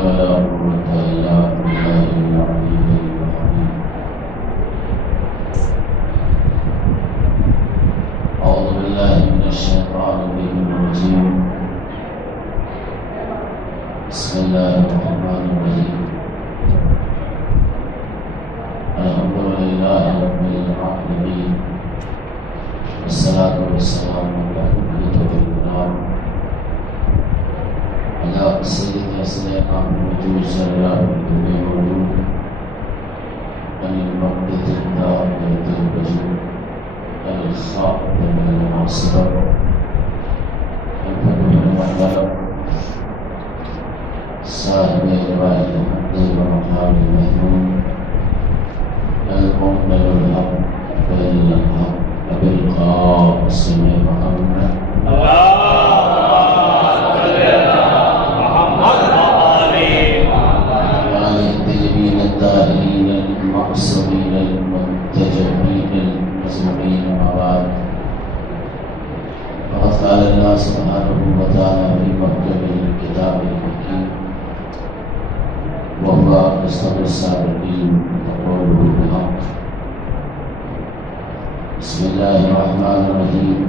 ولا قوة إلا بالله العلي العظيم. أعوذ بالله من الشيطان الرجيم. بسم الله الرحمن الرحيم. الحمد لله رب العالمين، والصلاة والسلام على نبينا الكرام على سيدنا سيدنا محمد صلى الله عليه وسلم عن المقدس الدائم الوجود الخاتم المعصر الفتح المحضر صاحب رواية الحق ومقام المحمود المؤمن الحق بالحق بالقاسم محمد الطيبين الطاهرين المعصومين المنتجبين المزمومين وبعد. فقد قال الله سبحانه وتعالى في محكم الكتاب الحكيم وهو أصدق السابقين وقوله الحق. بسم الله الرحمن الرحيم.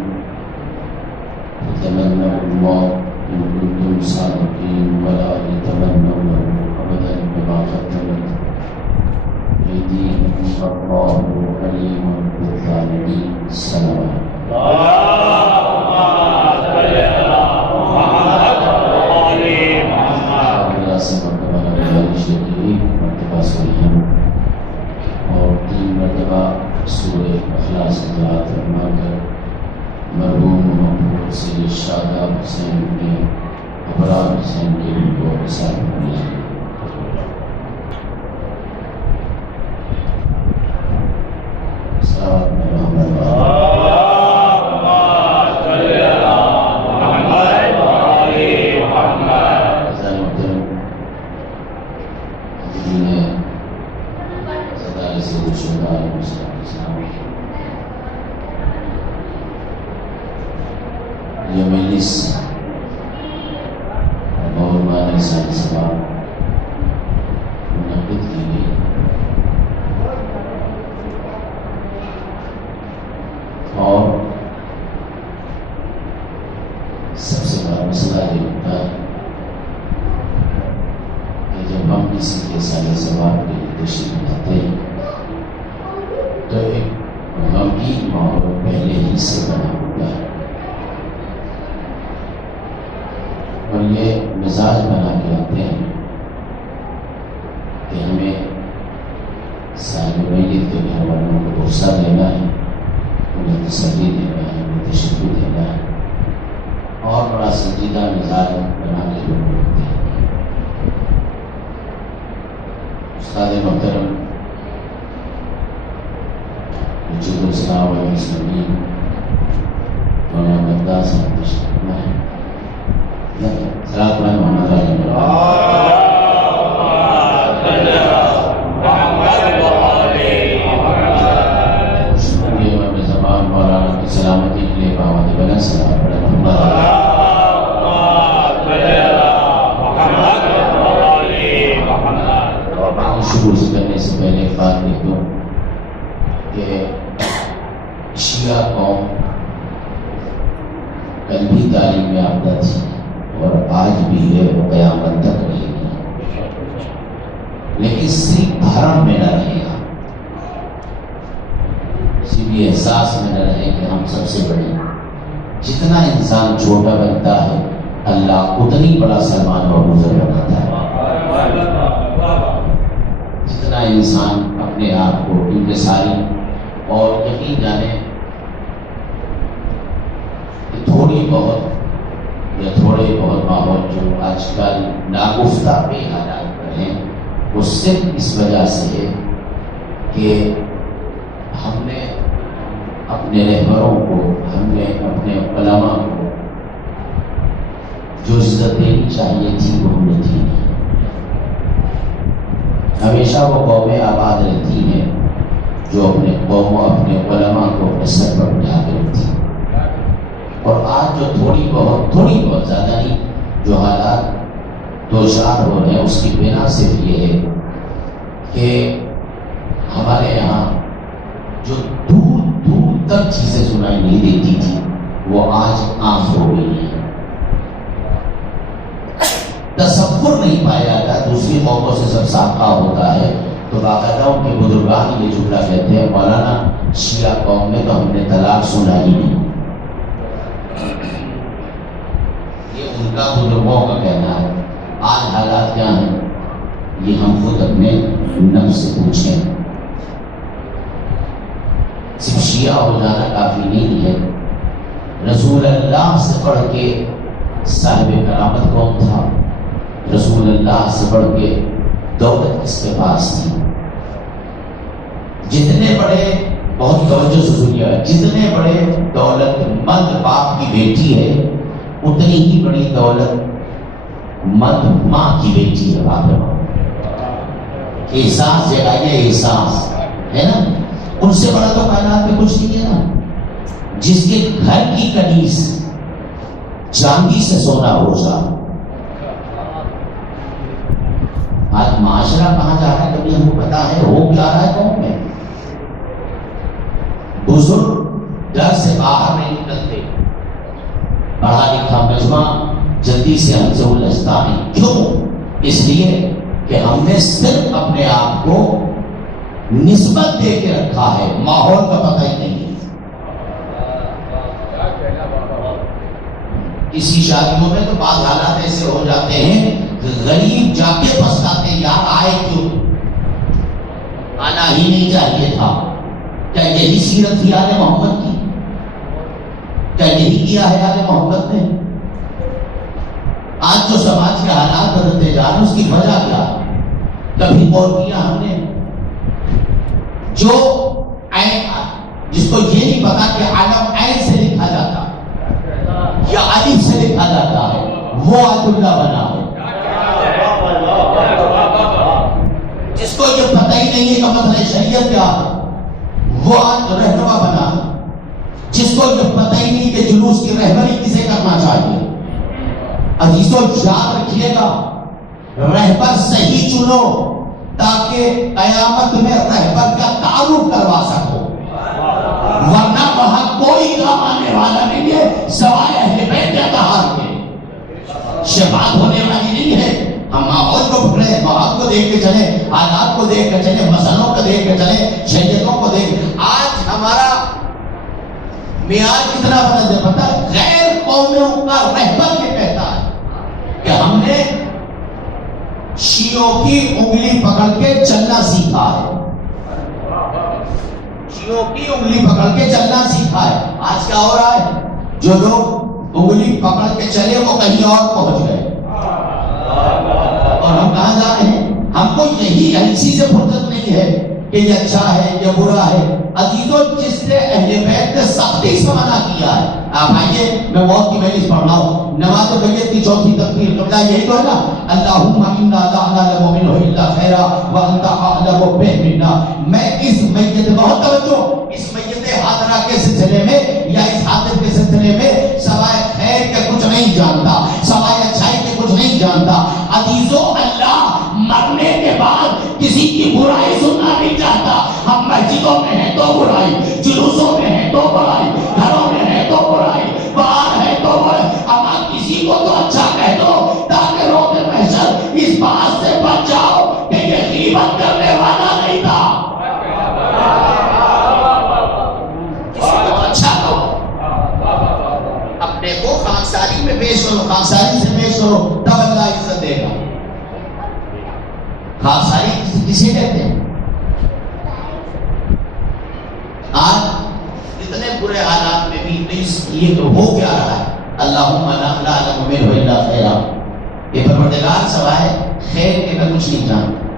فتمنوا الله إن كنتم صادقين ولا تتمنوا أبدا بما قدمت أيديكم والله عليم بالظالمين. السلام اور 3 مرتبہ سورہ اخلاص قرأت فرما کر مرحوم محمود سید شاداب حسین نے ابرار حسین کے روح کو حساب کیا. یہ مجلس مولانا سائنس سوال منعقد کی گئی اور سب سے بڑا مسئلہ یہ ہوتا ہے کہ جب ہم کسی کے سارے سوال کے لیے تشریف لاتے ہیں تو ایک غمگین ماحول پہلے ہی سے بنا ہوتا ہے اور یہ مزاج بنا کے آتے ہیں کہ ہمیں صاحب میت کے گھر والوں کو غصہ دینا ہے، انہیں تسلی دینا ہے، انہیں تشریف دینا ہے اور بڑا سنجیدہ مزاج بنا کے لوگ ہوتے ہیں. استاد محترم وجود الاسلام والمسلمین مولانا مقداد صاحب تشریف میں ہیں. زبان مولانا کی سلامتی کے لیے بابا بنا سلام شروع کرنے سے پہلے ایک بات لکھ دوں کہ شیعہ قوم کل بھی تعلیم یافتہ تھی اور آج بھی ہے، وہ قیامت تک رہے گی، لیکن صرف دھرم میں نہ رہے گا، کسی بھی احساس میں نہ رہے کہ ہم سب سے بڑے. جتنا انسان چھوٹا بنتا ہے اللہ اتنی بڑا سلمان و گزر بناتا ہے. جتنا انسان اپنے آپ کو انکساری اور یقین جانے کہ تھوڑی بہت یا تھوڑے بہت ماحول جو آج کل ناگفتہ بے حالات پر ہیں، وہ صرف اس وجہ سے ہے کہ ہم نے اپنے رہبروں کو، ہم نے اپنے علماء کو جو عزت دینی چاہیے تھی وہ ہم نے دی نہیں. ہمیشہ وہ قومیں آباد رہتی ہیں جو اپنے قوم و اپنے علماء کو اپنے سر پر اٹھا کے رکھتی ہیں. اور آج جو تھوڑی بہت زیادہ نہیں جو حالات دوچار ہو رہے ہیں، اس کی بنا صرف یہ ہے کہ ہمارے یہاں جو دور دور تک چیزیں سنائی نہیں دیتی تھی وہ آج آنکھ ہو گئی ہے، تصور نہیں پایا جاتا، دوسری قوموں سے سب سابقہ ہوتا ہے تو باقاعدہ ان کے بزرگان یہ جملہ کہتے ہیں مولانا شیعہ قوم میں تو ہم نے طلاق سنا ہی نہیں، یہ ان کا بزرگوں کا کہنا ہے۔ آج حالات کیا ہیں یہ ہم خود اپنے نفس سے پوچھیں، صرف شیعہ ہو جانا کافی نہیں ہے، رسول اللہ سے بڑھ کے صاحب کرامت کون تھا؟ رسول اللہ سے بڑھ کے دولت کس کے پاس تھی؟ جتنے بڑے، بہت توجہ سے سنیے، جتنے بڑے دولت مند باپ کی بیٹی ہے اتنی ہی بڑی دولت مند ماں کی بیٹی ہے۔ بات احساس جگائیے، احساس ہے نا، ان سے بڑا تو کائنات میں کچھ نہیں ہے نا، جس کے گھر کی کنیز چاندی سے سونا ہو جائے۔ آج معاشرہ کہاں جا رہا ہے کبھی ہم کو پتا ہے؟ ہو کیا رہا ہے قوم میں؟ بزرگ گھر سے باہر نہیں نکلتے، پڑھا لکھا مجمع جلدی سے ہم سے الجھتا نہیں، کیوں؟ اس لیے کہ ہم نے صرف اپنے آپ کو نسبت دے کے رکھا ہے، ماحول کا پتہ ہی نہیں۔ کسی شادیوں میں تو بعض حالات ایسے ہو جاتے ہیں غریب جا کے پچھتاتے ہیں، یار آئے کیوں، آنا ہی نہیں چاہیے تھا۔ کیا یہی سیرت تھی آل محمد کی؟ کیا یہی کیا ہے آل محمد نے؟ آج جو سماج کے حالات بدلتے جا رہے ہیں اس کی وجہ کیا؟ کبھی غور کیا ہم نے؟ جو جس کو یہ نہیں پتا کہ عالم عین سے لکھا جاتا یا الف سے لکھا جاتا ہے وہ آیت اللہ بنا ہے، جس کو یہ پتہ ہی نہیں ہے کہ مطلب شریعت کیا ہے وہ آج رہنما بنا ہے، جس کو یہ پتہ ہی نہیں کہ جلوس کی رہبری کسے کرنا چاہیے۔ عزیزوں یاد رکھیے گا، رہبر صحیح چنو تاکہ قیامت میں رہبر کا تعارف کروا سکو، ورنہ وہاں کوئی کام آنے والا نہیں ہے سوائے اہل بیت کے اطہار کے، شفاعت ہونے والی نہیں ہے۔ ہم ماحول کو پکڑے، ماحول کو دیکھ کے چلیں، حالات کو دیکھ کے چلیں، مسئلوں کو دیکھ کے چلیں، شریعتوں کو دیکھ۔ آج ہمارا معیار کتنا بدل ہے پتہ ہے؟ غیر قوموں کا رہبر یہ کہتا ہے کہ ہم نے شیعوں کی انگلی پکڑ کے چلنا سیکھا ہے، شیعوں کی انگلی پکڑ کے چلنا سیکھا ہے۔ آج کیا ہو رہا ہے؟ جو لوگ انگلی پکڑ کے چلے وہ کہیں اور پہنچ گئے، اور ہم کہاں جا رہے ہیں؟ ہم کو یہی اسی سے فرصت نہیں ہے کہ یہ اچھا ہے یہ برا ہے۔ عزیزوں جس نے اہل بیت نے سختی سے منع کیا ہے، آپ آئیے میں موت کی مجلس پڑھ رہا ہوں، نماز میت کی چوتھی تکبیر قبلہ یہی تو ہے نا، اللہم انا لا نعلم منہ الا خیرا وانت اعلم بہ منا۔ میں اس میت، بہت توجہ، اس میت حاضرہ کے سلسلے میں یا اس حاضر کے سلسلے میں سوائے خیر کے کچھ نہیں جانتا، سوائے اچھائی کے کچھ نہیں جانتا۔ عزیزوں اللہ مرنے کے بعد کسی کی برائی سننا نہیں چاہتا۔ ہم مسجدوں میں ہیں تو برائی، جلوسوں میں ہیں تو برائی، گھروں میں ہیں تو برائی، باہر ہے تو برائی، اما کسی کو تو اچھا کہہ دو تاکہ روز محشر اس بات سے بچ جاؤ کہ یہ غیبت کرنے والا نہیں تھا۔ کسی کو اچھا کہو، اپنے کو خاکساری میں پیش کرو، خاکساری سے پیش کرو، تب اللہ عزت دے گا۔ خاکساری کسے کہتے ہیں؟ آج اتنے برے حالات میں بھی یہ تو ہو کیا رہا ہے؟ اللہم لا نعلم منہ الا خیرا، یہ پروردگار سوائے خیر کے میں کچھ نہیں جانتا۔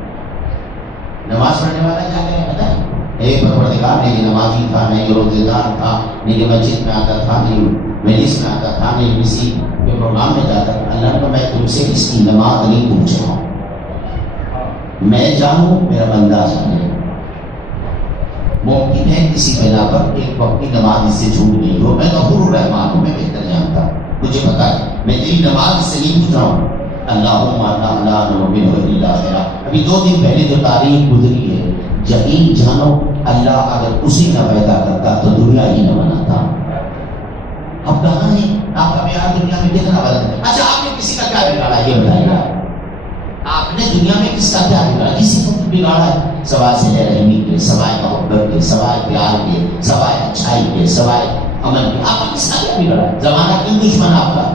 نماز پڑھنے والا کیا کہے پتہ ہے؟ اے پروردگار، نہیں یہ نمازی تھا، نہیں یہ روزے دار تھا، نہیں یہ مسجد میں آتا تھا، نہیں مجلس میں آتا تھا، نہیں کسی کے پروگرام میں جاتا تھا۔ اللہ نے میں تم سے اس کی نماز نہیں پوچھ رہا ہوں، میں جانوں میرا بندہ جانے۔ ممکن ہے کسی بنا پر ایک وقت کی نماز اس سے چھوٹ گئی ہو، میں غفور الرحمن ہوں، میں بہتر جانتا، مجھے پتا ہے، میں تیری نماز اس سے نہیں پوچھ رہا ہوں، اللہم لا نؤمن الا خیرا. ابھی 2 دن پہلے جو تاریخ گزری ہے، یقین جانو اللہ اگر اسی نہ پیدا کرتا تو دنیا ہی نہ بناتا. اب کہاں ہے آپ کا پیار دنیا میں کتنا بدل ہے؟ اچھا آپ نے کسی کا کیا بگاڑا یہ بتائیے گا؟ آپ نے دنیا میں کس کا کیا بگاڑا؟ کسی کو بگاڑا ہے سوائے صلہ رحمی کے، سوائے محبت کے، سوائے پیار کے، سوائے اچھائی کے، سوائے عمل کے. آپ نے کس کا کیا بگاڑا؟ زمانہ کیوں دشمن آپ کا؟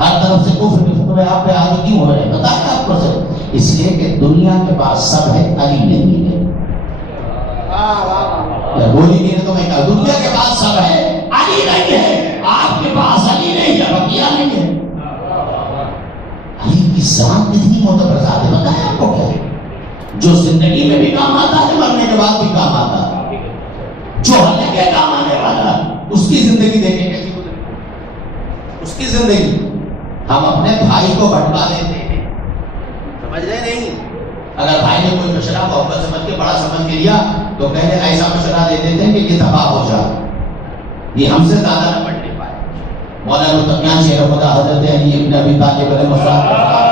ہر طرف سے کفر میں آپ پہ آگے کیوں ہو رہے ہیں؟ بتائیں آپ کو سر. اس لیے کہ دنیا کے پاس سب ہے، علی نہیں ہے. بولی نہیں تو میں کہا دنیا کے پاس سب ہے، علی نہیں ہے. آپ کے پاس علی نہیں ہے، بقیہ نہیں ہے. علی کی ذات اتنی معتبر ذات ہے. بتائیں آپ کو کیا ہے جو زندگی میں بھی کام آتا ہے، مرنے کے بعد بھی کام آتا ہے. جو اللہ کے کام آنے والا اس کی زندگی دیکھیں کیسی گزری. اس کی زندگی ہم اپنے بھائی کو بھٹکا دیتے ہیں، سمجھ رہے نہیں؟ اگر بھائی نے کوئی مشورہ محبت سمجھ کے بڑا سمجھ کے لیا تو کہتے ایسا مشورہ دے دیتے ہیں کہ یہ تباہ ہو جائے. یہ ہم سے زیادہ نہ پڑھ نہیں پائے. مولانا تقیان شیر خدا حضرت علی ابن ابی طالب علیہ السلام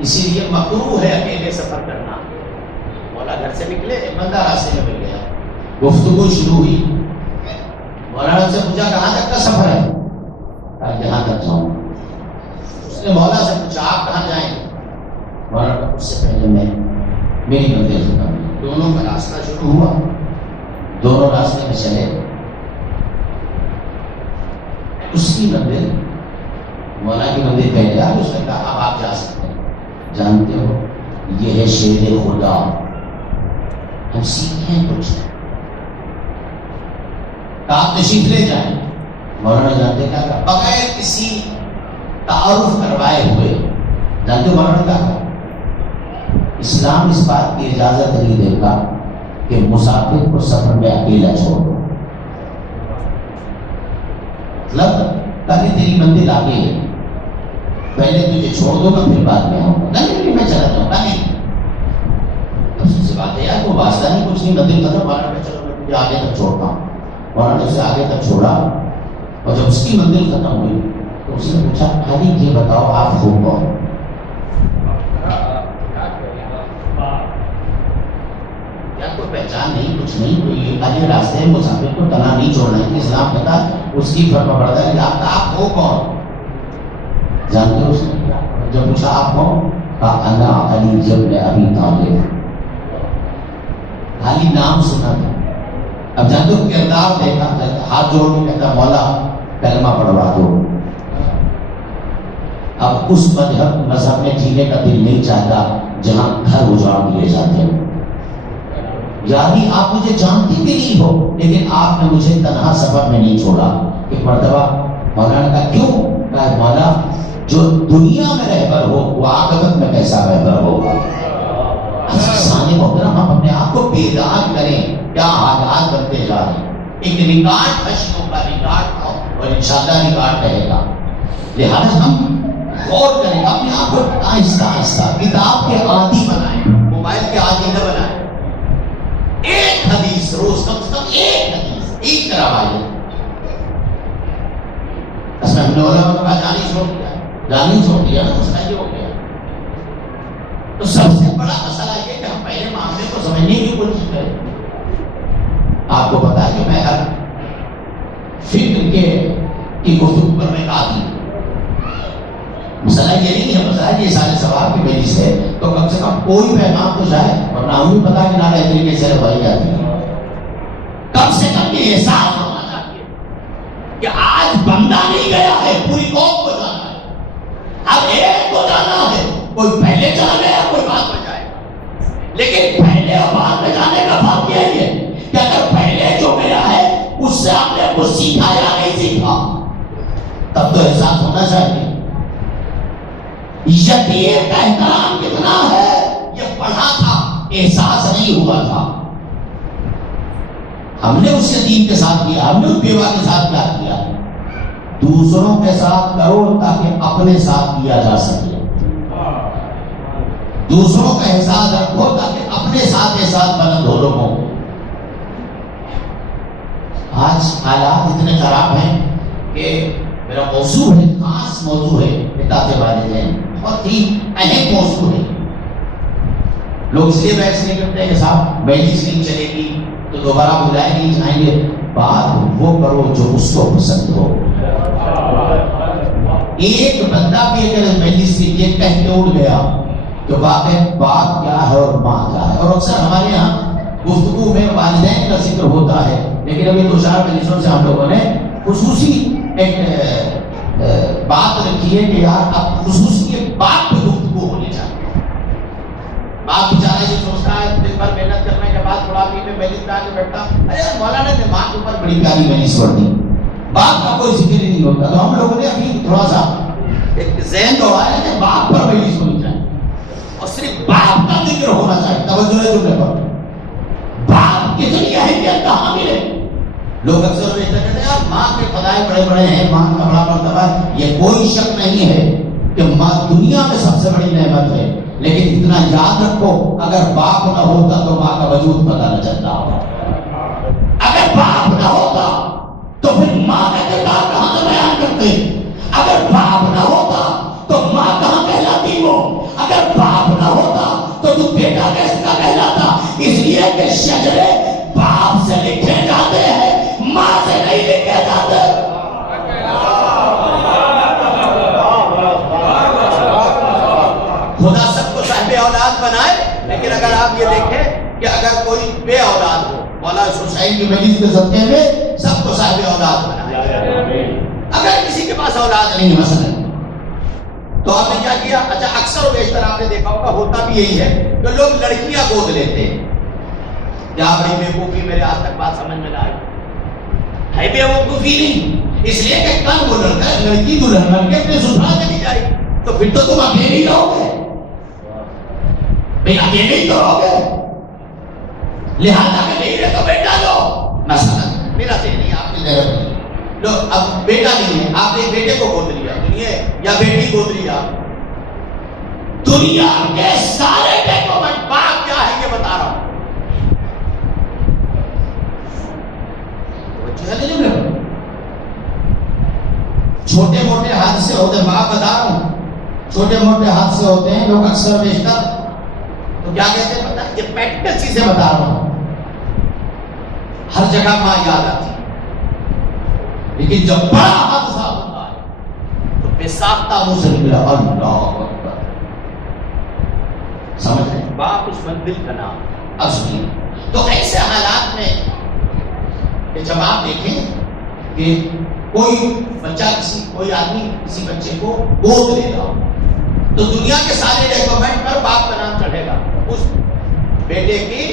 اسی لیے مکروہ ہے اکیلے سفر کرنا. مولا گھر سے نکلے، ایک بندہ راستے میں مل گیا، گفتگو شروع ہوئی. مولانا سے پوچھا کہاں تک کا سفر ہے؟ کہا جہاں تک جاؤں. اس نے مولا سے پوچھا آپ کہاں جائیں گے؟ مولانا اس سے پہلے میری منزل ختم ہوئی. دونوں کا راستہ شروع ہوا، دونوں راستے میں چلے. اس کی منزل مولا کی منزل پہلے آ. اس نے کہا اب آپ جا سکتے ہیں. جانتے ہو یہ ہے شیر خدا. ہم سیکھیں کچھ، آپ تشریف لے جائیں. مولانا جانتے کیا کہا؟ بغیر کسی تعارف کروائے ہوئے جانتے مولانا کیا کہا؟ اسلام اس بات کی اجازت نہیں دیتا کہ مسافر کو سفر میں اکیلا چھوڑ دو. مطلب تاکہ تیری منزل آگے ہے، پہلے تجھے چھوڑ دو گا پھر بعد میں آؤں گا. نہیں میں چلا جاؤں گا. نہیں سے بات ہے یار، کوئی واسطہ نہیں، کچھ نہیں. منزل ختم. مولانا میں چلو میں تجھے آگے تک چھوڑتا ہوں. مولانا نے اسے آگے تک چھوڑا اور جب اس کی منزل ختم ہوئی تو اس نے پوچھا علی یہ بتاؤ آپ ہو کون؟ یا کوئی پہچان نہیں، کچھ نہیں. کوئی علی راستے میں مسافر کو تنہا نہیں چھوڑنا ہے. اسلام کہتا اس کی فرما برداری. آپ ہو کون؟ جانتے ہو اس نے کیا؟ جب پوچھا آپ کون؟ کہا انا علی ابن ابی طالب. خالی نام سنا تھا. اب جانتے ہو کردار دیکھا. ہاتھ جوڑ کے کہتا مولا کلمہ پڑھوا دو. اب اس مذہب میں جینے کا دل نہیں چاہتا جہاں گھر اجاڑ دیے جاتے ہیں. یعنی آپ مجھے جانتی بھی نہیں ہو لیکن آپ نے مجھے تنہا سفر میں نہیں چھوڑا. ایک مرتبہ مولانا کا کیوں؟ کہا مولا جو دنیا میں رہبر ہو وہ عاقبت میں کیسا رہبر ہوگا. سانے محترم ہم اپنے آپ کو بیدار کریں کیا حالات بنتے جا رہے ہیں. ایک ریکارڈ خشیوں کا ریکارڈ اور انشاءاللہ ریکارڈ رہے گا. لہذا ہم غور کریں اپنے آپ کو آہستہ آہستہ کتاب کے عادی بنائیں، موبائل کے عادی نہ بنائیں. ایک حدیث روز کم سے کم ایک حدیث ایک روایت. اس میں ہم نے علماء کا جانی چھوڑ دیا نا. مسئلہ یہ ہو گیا. تو سب سے بڑا مسئلہ یہ کہ ہم پہلے معاملے کو سمجھنے کی کوشش کریں. آپ کو پتا ہے کہ میں ہر فکر کی گفتگو پر میں آتی ہوں. مسئلہ یہ نہیں ہے، مسئلہ یہ سارے ثواب کی مجلس ہے تو کم سے کم کوئی پیغام تو جائے. اور نہ ہمیں پتا کہ نہ طریقے سے روائی جاتی ہے. کم سے کم یہ احساس ہونا چاہیے کہ آج بندہ نہیں گیا ہے، پوری قوم کو جانا ہے. اب ایک کو جانا ہے، کوئی پہلے چلا گیا کوئی بعد میں جائے گا. لیکن پہلے اور بعد میں جانے کا فرق یہ ہے کہ اگر پہلے جو گیا ہے اس سے آپ نے کچھ سیکھا یا نہیں سیکھا تب تو احساس ہونا چاہیے. یتیم کا احترام کتنا ہے یہ پڑھا تھا، احساس نہیں ہوا تھا. ہم نے اس یتیم کے ساتھ کیا، ہم نے اس بیوہ کے ساتھ کیا کیا؟ دوسروں کے ساتھ کرو تاکہ اپنے ساتھ کیا جا سکے، دوسروں کا احساس رکھو تاکہ اپنے ساتھ احساس بلند ہو لوگوں کو۔ آج حالات اتنے خراب ہیں کہ میرا موضوع ہے، خاص موضوع ہے اطاعت والدین، بہت ہی اہم موضوع ہے۔ لوگ اس لیے بحث نہیں کرتے ہیں کہ صاحب مجلس نہیں چلے گی تو دوبارہ بلائے نہیں جائیں گے۔ بات وہ کرو جو اس کو پسند ہو۔ ایک بندہ بھی اگر مجلس سے یہ کہہ کے اڑ گیا تو واقعی باپ کیا ہے اور ماں کیا ہے۔ اور اکثر ہمارے یہاں گفتگو میں والدین کا ذکر ہوتا ہے، لیکن ابھی 2-4 مجلسوں سے ہم لوگوں نے خصوصی ایک بات رکھی ہے کہ یار اب خصوصی ایک باپ پہ گفتگو ہونی چاہیے۔ باپ بیچارہ یہ سوچتا ہے دن بھر محنت کرنے کے بعد بڑھاپے میں مجلس میں آ کے بیٹھتا، ارے مولانا نے ماں کے اوپر بڑی پیاری مجلس پڑھ دی، باپ کا کوئی ذکر ہی نہیں ہوتا۔ تو ہم لوگوں نے ابھی تھوڑا سا ایک ذہن دوڑایا کہ باپ پر مجلس ہونی چاہیے اور صرف باپ کا ذکر ہونا چاہیے۔ توجہ ہے جملے پر، باپ کتنی اہمیت کا حامل ہے۔ لوگ اکثر یہ کہتے ہیں یار ماں کے فضائل بڑے بڑے ہیں، ماں کا بڑا مرتبہ ہے۔ یہ کوئی شک نہیں ہے کہ ماں دنیا میں سب سے بڑی نعمت ہے، لیکن اتنا یاد رکھو اگر باپ نہ ہوتا تو ماں کا وجود پتہ نہ چلتا۔ اگر باپ نہ ہوتا تو پھر ماں کا کردار کہاں سے بیان کرتے؟ اگر باپ نہ ہوتا تو ماں کہاں کہلاتی وہ؟ اگر باپ نہ ہوتا تو بیٹا کیسے کا کہلاتا؟ اس لیے کہ شجرے باپ سے لکھے جاتے ہیں، ماں سے نہیں لکھے جاتے۔ خدا سب کو صاحب اولاد بنائے، لیکن اگر آپ یہ دیکھیں کہ اگر کوئی بے اولاد ہو، مولا حسین کی مجلس کے صدقے میں سب کو صاحب اولاد بنائے۔ اگر کسی کے پاس اولاد نہیں ہے مثلا تو آپ نے کیا کیا؟ اچھا اکثر و بیشتر آپ نے دیکھا ہوگا ہوتا بھی یہی ہے کہ لوگ لڑکیاں گود لیتے ہیں۔ کیا بڑی بیوقوفی، میرے آج تک بات سمجھ میں نہ آئی ہے بیوقوفی نہیں، اس لیے کہ کل وہ لڑکا لڑکی دلہن بن کے اپنے سسرال چلی جائے تو پھر تو تم اکیلے ہی رہو گے، بھئی اکیلے ہی تو رہو گے، لہذا کہ نہیں رہے تو بیٹا لو۔ مثلا میرا سے نہیں، آپ کی ضرورت نہیں لو، اب بیٹا نہیں ہے، آپ نے بیٹے کو گود لیا دنیا یا بیٹی گود لیا، دنیا کے سارے بیٹوں میں باپ کیا ہے یہ بتا رہا ہوں۔ چھوٹے موٹے حادثے ہوتے ہیں، باپ بتا رہا ہوں چھوٹے موٹے حادثے ہوتے ہیں، لوگ اکثر بیشتر تو کیا کہتے ہیں پتہ، یہ پریکٹیکل چیزیں بتا رہا ہوں۔ ہر جگہ ماں یاد آتی ہے، لیکن جب بڑا حادثہ ہوتا ہے تو بے ساختہ منہ سے نکلا اللہ اکبر۔ سمجھ رہے ہیں؟ باپ اس منزل کا نام اصلی۔ تو ایسے حالات میں کہ جب آپ دیکھیں کہ کوئی بچہ کوئی آدمی کسی بچے کو گود لے گا تو دنیا کے سارے ڈاکومنٹ پر باپ کا نام چڑھے گا، اس بیٹے کی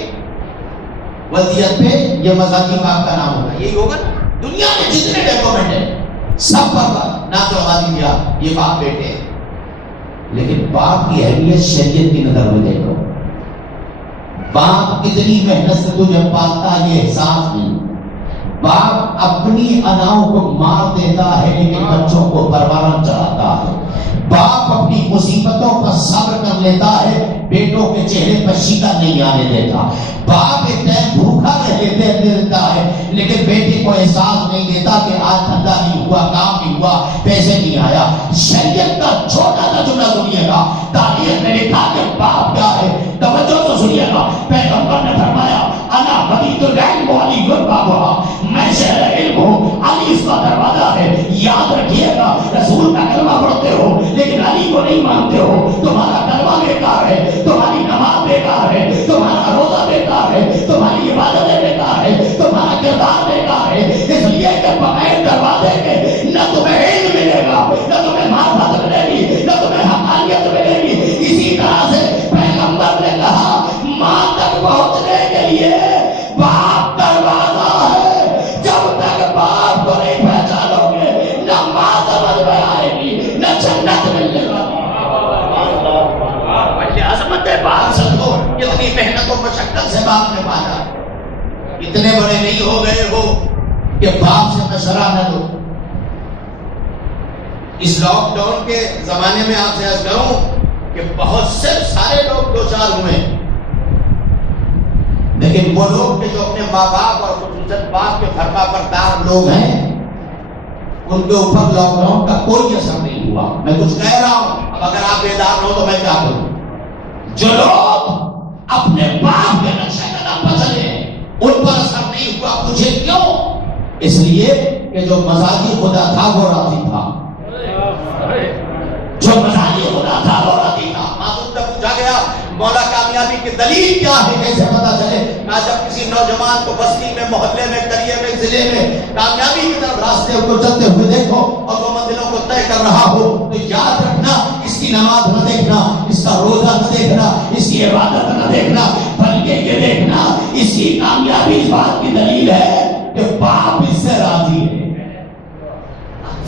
ولدیت پہ یہ مذہبی باپ کا نام ہوگا، یہی ہوگا نا۔ دنیا میں جتنے ڈاکومنٹ ہیں سب پر نام چڑھوا دیا یہ باپ بیٹے ہیں، لیکن باپ کی اہمیت شریعت کی نظر میں دیکھو، باپ کتنی محنت سے تجھے پالتا یہ احساس نہیں۔ باپ اپنی اناؤں کو مار دیتا ہے لیکن بچوں کو پروان چڑھاتا ہے۔ باپ اپنی مصیبتوں پر صبر کر لیتا ہے، بیٹوں کے چہرے پر شکن نہیں آنے دیتا۔ باپ ایک ٹائم بھوکا رہ دیتا ہے لیکن بیٹے کو احساس نہیں دیتا کہ آج دھندا نہیں ہوا، کام نہیں ہوا، پیسے نہیں آیا۔ شریعت کا چھوٹا سا جملہ سنیے گا، تاریخ میں لکھا کہ باپ کیا ہے، توجہ سے سنیے گا۔ پیغمبر نے فرمایا انا مدید العلم وعلی البابہ، میں شہر علم ہوں، علی اس کا دروازہ ہے۔ یاد رکھیے گا رسول کا کلمہ پڑھتے ہو لیکن علی کو نہیں مانتے ہو، تمہارا کلمہ بیکار ہے، تمہاری نماز بیکار ہے، تمہارا روزہ بیکار ہے، تمہاری عبادتیں بیکار ہے، تمہارا کردار بیکار ہے۔ اس لیے کہ بغیر دروازے کے نہ تمہیں علم ملے گا، نہ تمہیں معرفت ملے گی، نہ تمہیں حقانیت ملے گی۔ اسی طرح سے پیغمبر نے کہا ماں تک پہنچنے کے لیے باپ دروازہ ہے، جب تک باپ کو نہیں پہچانو گے نہ ماں سمجھ میں آئے گی نہ جنت ملنے والی۔ بڑی عظمت ہے باپ، سب کو کتنی محنت و مشقت سے باپ نے پالا، اتنے بڑے نہیں ہو گئے ہو کہ باپ سے مشورہ نہ لو. اس لاک ڈاؤن کے زمانے میں آپ سے عرض کروں کہ بہت سے سارے لوگ دو چار ہوئے، لیکن وہ لوگ کہ جو اپنے ماں باپ اور خصوصاً باپ کے فرما بردار لوگ ہیں، ان کے اوپر لاک ڈاؤن کا کوئی اثر نہیں ہوا. میں کچھ کہہ رہا ہوں، اب اگر آپ بیدار ہو تو میں کیا کروں؟ جو لوگ اپنے باپ کے نقشے قدم پر چلے ان پر اثر نہیں ہوا. مجھے کیوں؟ اس لیے کہ جو مزاجی خدا تھا وہ راضی تھا. جو مزاجی خدا تھا وہ راضی تھا. معصوم سے پوچھا گیا مولا کامیابی کی دلیل کیا ہے، کیسے پتا چلے؟ کہا جب کسی نوجوان کو بستی میں، محلے میں، قریے میں، ضلع میں کامیابی کی طرف راستے کو چلتے ہوئے دیکھو اور وہ منزلوں کو طے کر رہا ہو تو یاد رکھنا، اس کی نماز نہ دیکھنا، اس کا روزہ نہ دیکھنا، اس کی عبادت نہ دیکھنا، بلکہ یہ دیکھنا اس کی کامیابی اس بات کی دلیل ہے کہ باپ اس سے راضی ہے.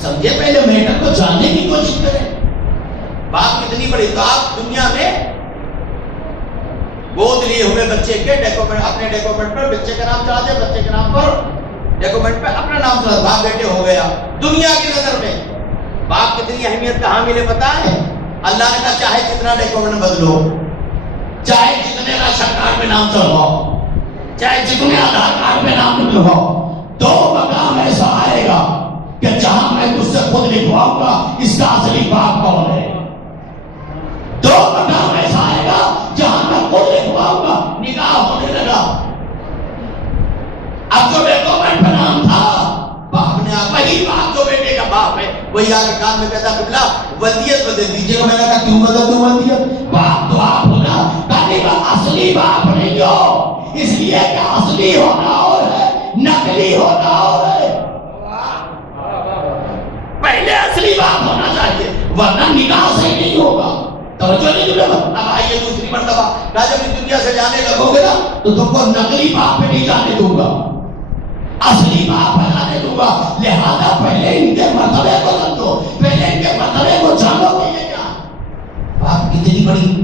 سمجھے؟ پہلے میٹر کو جاننے کی کوشش کریں. باپ کتنی بڑی. تو آپ دنیا میں گود لیے ہوئے بچے کے ڈیکومنٹ، اپنے ڈیکومنٹ پر بچے کا نام چڑھا دے، بچے کے نام پر ڈیکومنٹ پہ اپنا نام چڑھا، باپ بیٹے ہو گیا. دنیا کی نظر میں باپ کتنی اہمیت کا حامل ہے پتا ہے؟ اللہ نے کہا چاہے جتنا ڈیکومنٹ بدلو، چاہے جتنے راشن کارڈ پہ نام چڑھواؤ، چاہے جتنے آدھار کارڈ پہ نام لکھواؤ، دو مقام ایسا آئے گا کہ جہاں میں تجھ سے خود لکھواؤں گا اس کا اصلی باپ کون ہے. دو مقام ایسا آئے گا جہاں میں خود لکھواؤں گا. نکاح ہونے لگا، اب جو ڈیکومنٹ پہ نام تھا باپ نے وہی باپ جو بیٹے کا باپ ہے وہی آگے کان میں کہتا قبلہ ولدیت بدل دیجیے گا. میں نے کہا کیوں بدل دوں ولدیت؟ باپ تو آپ ہونا، کہنے کا اصلی باپ نہیں ہو، اس لیے کہ اصلی ہونا اور ہے، نقلی ہونا اور ہے. پہلے اصلی باپ ہونا چاہیے ورنہ نکاح سے نہیں ہوگا. توجہ نہیں دے. اب آئیے دوسری مرتبہ، کہا جب اس دنیا سے جانے لگو گے نا تو تم کو نقلی باپ پہ نہیں جانے دوں گا، اصلی باپ پہ جانے دوں گا. لہذا پہلے ان کے مرتبے کو سمجھو، پہلے ان کے مرتبے کو جانو کہ یہ کیا باپ کتنی بڑی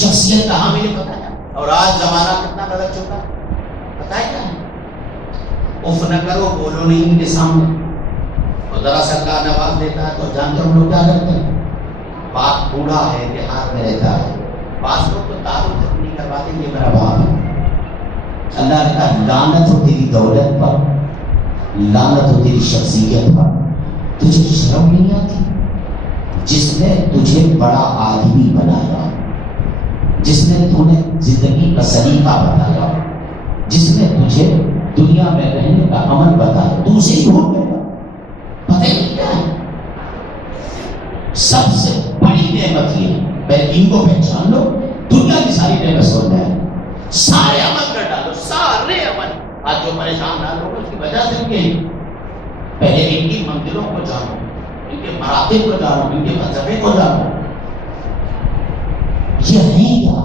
شخصیت کا حامل ہے پتہ ہے. اور آج زمانہ کتنا بدل چکا ہے پتہ ہے کیا ہے؟ اف نہ کرو، بولو نہیں ان کے سامنے. اور ذرا سا اللہ نواز دیتا ہے تو جانتے ہم لوگ کیا کرتے ہیں؟ باپ بوڑھا ہے، دیہات میں رہتا ہے، بعض لوگ تو تعارف تک نہیں کرواتے یہ میرا باپ ہے. اللہ نے کہا لعنت ہو تیری دولت پر، لعنت ہو تیری شخصیت پر. تجھے شرم نہیں آتی؟ جس نے تجھے بڑا آدمی بنایا، جس نے تمہیں زندگی کا سلیقہ بتایا، جس نے تجھے دنیا میں رہنے کا عمل بتایا، تو اسے ہی بھول گیا. پتہ نہیں کیا ہے سب سے بڑی نعمت یہ ہے. پہلے ان کو پہچان لو، دنیا کی ساری نعمت سو جائے، سارے عمل کر ڈالو، سارے عمل. آج جو پریشان نہ لوگ اس کی وجہ سے یہ پہلے ان کی منزلوں کو جانو، ان کے مراتب کو جانو، ان کے فلسفے کو جانو. یہ نہیں کیا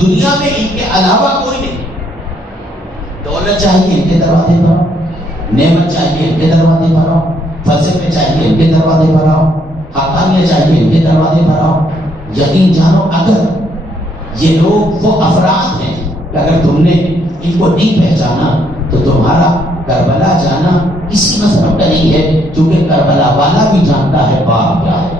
دنیا میں ان کے علاوہ کوئی نہیں. دولت چاہیے ان کے دروازے پر آؤ، نعمت چاہیے ان کے دروازے پر آؤ، فلسفے چاہیے ان کے دروازے پر آؤ، حقانیت چاہیے ان کے دروازے پر آؤ. یقین جانو اگر یہ لوگ وہ افراد ہیں کہ اگر تم نے ان کو نہیں پہچانا تو تمہارا کربلا جانا کسی مذہب کا نہیں ہے، کیونکہ کربلا والا بھی جانتا ہے باپ کیا ہے.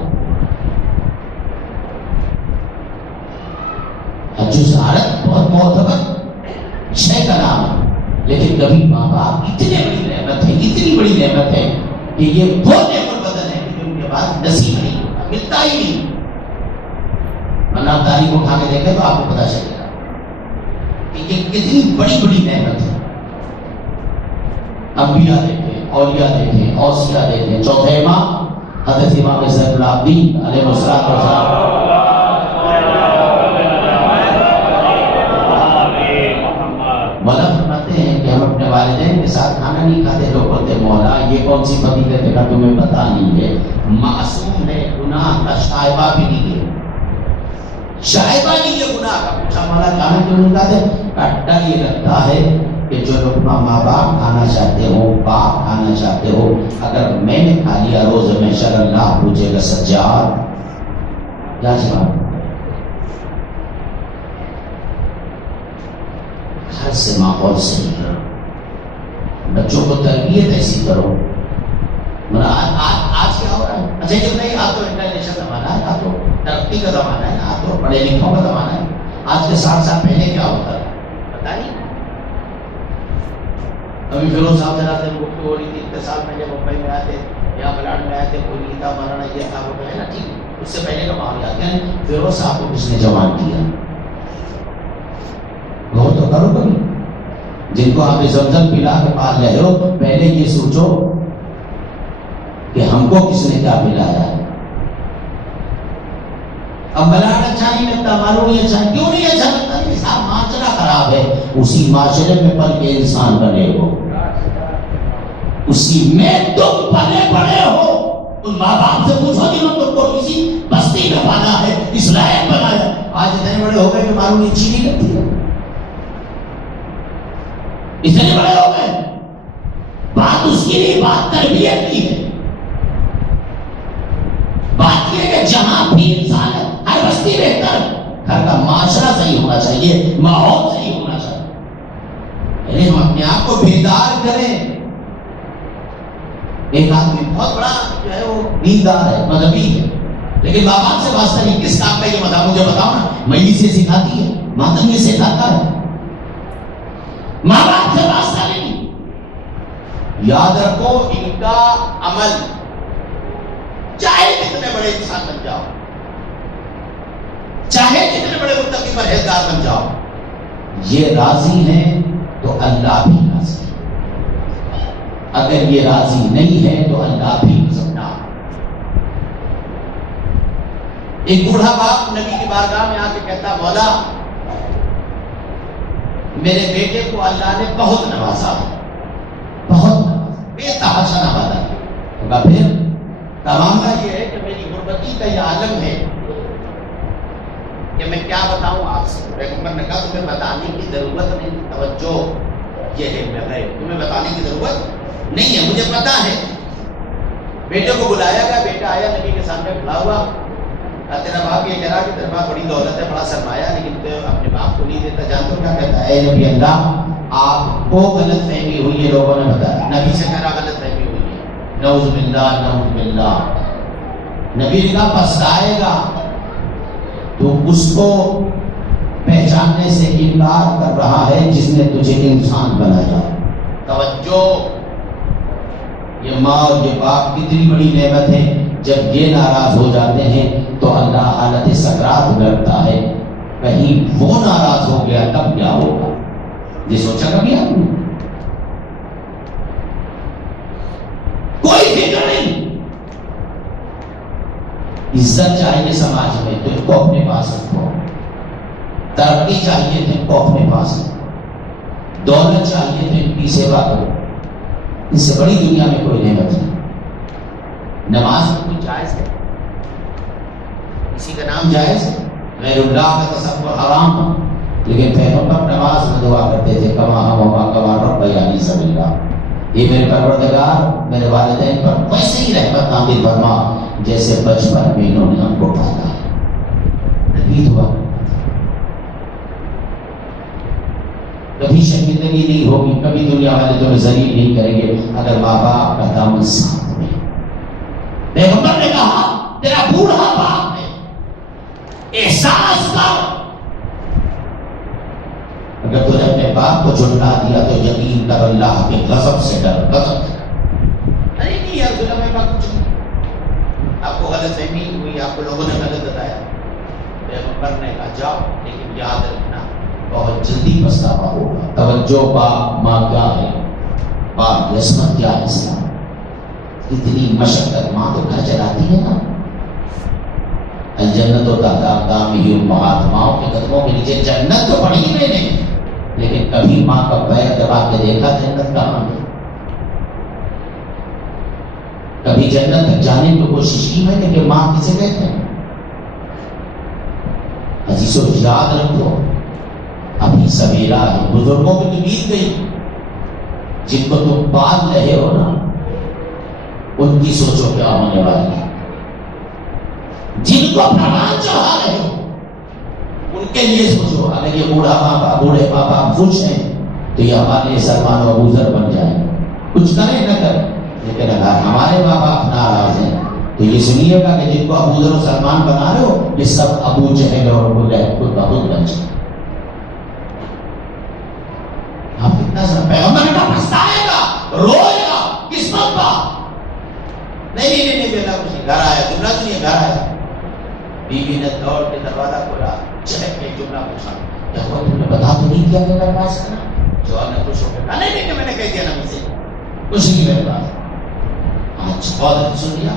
جو زیارت بہت معتبر شے کا نام ہے، لیکن کبھی ماں باپ اتنی بڑی نعمت ہے، اتنی بڑی نعمت ہے کہ یہ وہ نعمت بدل ہے کہ ان کے بعد نصیب نہیں ہوتا، ملتا ہی نہیں. ورنہ آپ تاریخ اٹھا کے دیکھیں تو آپ کو پتا چلے گا کہ یہ کتنی بڑی بڑی نعمت ہے. انبیاء دیکھیں، اولیاء دیکھیں، اوصیاء دیکھیں. چوتھے امام حضرت امام زین العابدین علیہ السلام مولا فرماتے ہیں کہ ہم اپنے والدین کے ساتھ کھانا نہیں کھاتے. لوگ بولتے مولا یہ کون سی فضیلت ہے کہ تمہیں پتا نہیں ہے. معصوم ہے، گناہ کا شائبہ بھی نہیں ہے، شائبہ نہیں ہے گناہ کا. پوچھا مولا کھانا کیوں نہیں کھاتے؟ ڈر یہ لگتا ہے کہ جو لقمہ ماں باپ کھانا چاہتے ہو، باپ کھانا چاہتے ہو، اگر میں نے کھا لیا روز میں شر اللہ پوچھے گا سجاد کیا جواب. گھر سے ماحول صحیح کرو، بچوں کو تربیت ایسی کرو. آج کیا ہو رہا ہے؟ اچھا جب نہیں آج تو انٹرنیشنل زمانہ ہے، آج تو ترقی کا زمانہ ہے، آج تو پڑھے لکھوں کا زمانہ ہے. آج کے 60 سال پہلے کیا ہوتا ہے پتا نہیں. ابھی فیروز صاحب ذرا سے گفتگو ہو رہی تھی، 30 سال پہلے ممبئی میں آئے تھے، یہاں بلاڈ میں آئے تھے، کوئی نہیں تھا، مولانا یہ تھا وہ ہے نا، ٹھیک ہے. اس سے پہلے کا ماحول یاد ہے. فیروز صاحب کو کس نے جوان کیا؟ وہ تو کرو کبھی. جن کو آپ زمزم پلا کے پال رہے ہو تو پہلے یہ سوچو کہ ہم کو کس نے کیا پلایا ہے. اب بلاڈ اچھا نہیں لگتا، معلوم نہیں اچھا، کیوں نہیں اچھا لگتا؟ صاحب معاشرہ خراب ہے. اسی معاشرے میں پل کے انسان بنے ہو، اسی میں تم پلے پڑے ہو. تم ماں باپ سے پوچھو جنہوں تم کو کسی بستی میں پالا ہے، اس لائق بنایا. آج اتنے بڑے ہو گئے کہ معلوم نہیں اچھی نہیں لگتی ہے. اتنے بڑے ہو گئے، بات اس کی نہیں، بات تربیت کی ہے. بات یہ کہ جہاں بھی انسان ہے ہر بستی بہتر، گھر کا معاشرہ صحیح ہونا چاہیے، ماحول صحیح ہونا چاہیے. یعنی ہم اپنے آپ کو بیدار کریں. ایک آدمی بہت بڑا جو ہے وہ دیندار ہے، مذہبی ہے، لیکن ماں باپ سے واسطہ نہیں. کس کام کا یہ مذہب مجھے بتاؤ نا. مئی سے سکھاتی ہے، ماتم یہ سکھاتا ہے، ماں باپ سے واسطہ نہیں. یاد رکھو ان کا عمل چاہے کتنے بڑے انسان بن جاؤ، چاہے کتنے بڑے متقی پرہیزگار بن جاؤ، یہ راضی ہیں تو اللہ بھی راضی ہے. اگر یہ راضی نہیں ہے تو اللہ بھی سمجھا. ایک بوڑھا باپ نبی کی بارگاہ میں آ کے کہتا، مولا میرے بیٹے کو اللہ نے بہت نوازا ہے، بہت نوازا، بے تحاشا نوازا. پھر معاملہ یہ ہے کہ میری غربتی کا یہ عالم ہے کہ میں کیا بتاؤں آپ سے. پیغمبر نے کہا تمہیں بتانے کی ضرورت نہیں، توجہ یہ ہے میرے، تمہیں بتانے کی ضرورت نہیں ہے، مجھے پتا ہے. بیٹے کو بلایا گیا، بیٹا آیا نبی کے سامنے کھڑا ہوا. تیرا باپ یہ کہہ رہا کہ تیرا باپ بڑی دولت ہے، بڑا سرمایہ، لیکن تو اپنے باپ کو نہیں دیتا. جانتے ہو کیا کہتا ہے؟ اے نبی اللہ، آپ کو غلط فہمی ہوئی ہے، لوگوں نے بتایا. نبی سے میرا غلط فہمی ہوئی ہے، نعوذ باللہ نعوذ باللہ. نبی کا پچھتائے گا تو اس کو پہچاننے سے انکار کر رہا ہے جس نے تجھے انسان بنایا. توجہ، یہ ماں اور یہ باپ کتنی بڑی نعمت ہے. جب یہ ناراض ہو جاتے ہیں تو اللہ حالت سکرات میں رکھتا ہے. کہیں وہ ناراض ہو گیا تب کیا ہوگا؟ یہ سوچا کبھی آپ نے؟ کوئی فکر نہیں. عزت چاہیے سماج میں تو ان کو اپنے پاس رکھو. ترقی چاہیے تو ان کو اپنے پاس رکھو. دولت چاہیے تو ان کی سیوا کرو. اس سے بڑی دنیا میں کوئی نعمت نہیں. نماز میں کچھ جائز ہے؟ کسی کا نام جائز ہے؟ غیر اللہ کا تصور حرام ہے. لیکن پیغمبر نماز میں دعا کرتے تھے، کما ہم کما ربیانی صغیرا. یہ میرے پروردگار میرے والدین پر ویسے ہی رحمت نازل فرما جیسے بچپن میں انہوں نے ہم کو پالا ہے. نبی دعا کبھی شرمندگی نہیں ہوگی، کبھی دنیا والے تمہیں ذلیل نہیں کریں گے اگر ماں باپ کا دامن ساتھ میں. پیغمبر نے کہا تیرا بوڑھا باپ ہے، احساس کر. اگر تو نے اپنے باپ کو جھٹلا دیا تو یقین کر اللہ کے غضب سے ڈر، غضب سے ڈر. ارے نہیں یار ظلم ہے کچھ نہیں، آپ کو غلط فہمی ہوئی، آپ کو لوگوں نے غلط بتایا. پیغمبر نے کہا جاؤ، لیکن یاد رکھنا بہت جلدی پچھتاوا ہوگا. توجہ، باپ ماں کیا ہے، باپ کی عصمت کیا ہے. اسلام اتنی مشقت، ماں تو گھر چلاتی ہے نا. الجنت و تحت اقدامہ امہات، ماؤں کے قدموں کے نیچے جنت تو پڑھی میں نے، لیکن کبھی ماں کا پیر دبا کے دیکھا جنت کہاں ہے؟ کبھی جنت تک جانے کی کوشش کی میں نے کہ ماں کسے کہتے ہیں؟ عزیزو یاد رکھو ابھی سویرا ہے. بزرگوں کی تو بیت گئی، جن کو تم پال رہے ہو نا ان کی سوچو کیا ہونے والی ہے. جن کو پروان چڑھا رہے ہو ان کے لیے سوچو. اگر یہ بوڑھے ماں باپ خوش ہیں تو یہ ہمارے سلمان و ابو ذر بن جائیں، کچھ کریں نہ کریں، لیکن اگر ہمارے ماں باپ ناراض ہیں تو یہ سنیے گا کہ جن کو ابو ذر و سلمان بنا رہے ہو یہ سب ابو جہل اور ابو لہب کو بہت بن جائے۔ آپ کتنا سر پیغمبر کا پچھتائے گا، روئے گا، قسمت کا نہیں بیٹا کچھ نہیں، گھر آیا، جملہ سنیے، گھر آیا، بیوی نے دوڑ کے دروازہ کھولا، چہک کے جملہ پوچھا، کیا ہوا تم نے بتا تو نہیں کیا کہ میرے پاس ہے نا؟ جواب نے خوش ہو کے کہا نہیں کہ میں نے کہہ دیا نبی سے کچھ نہیں میرے پاس۔ اچھا بہت اچھا سن لیا،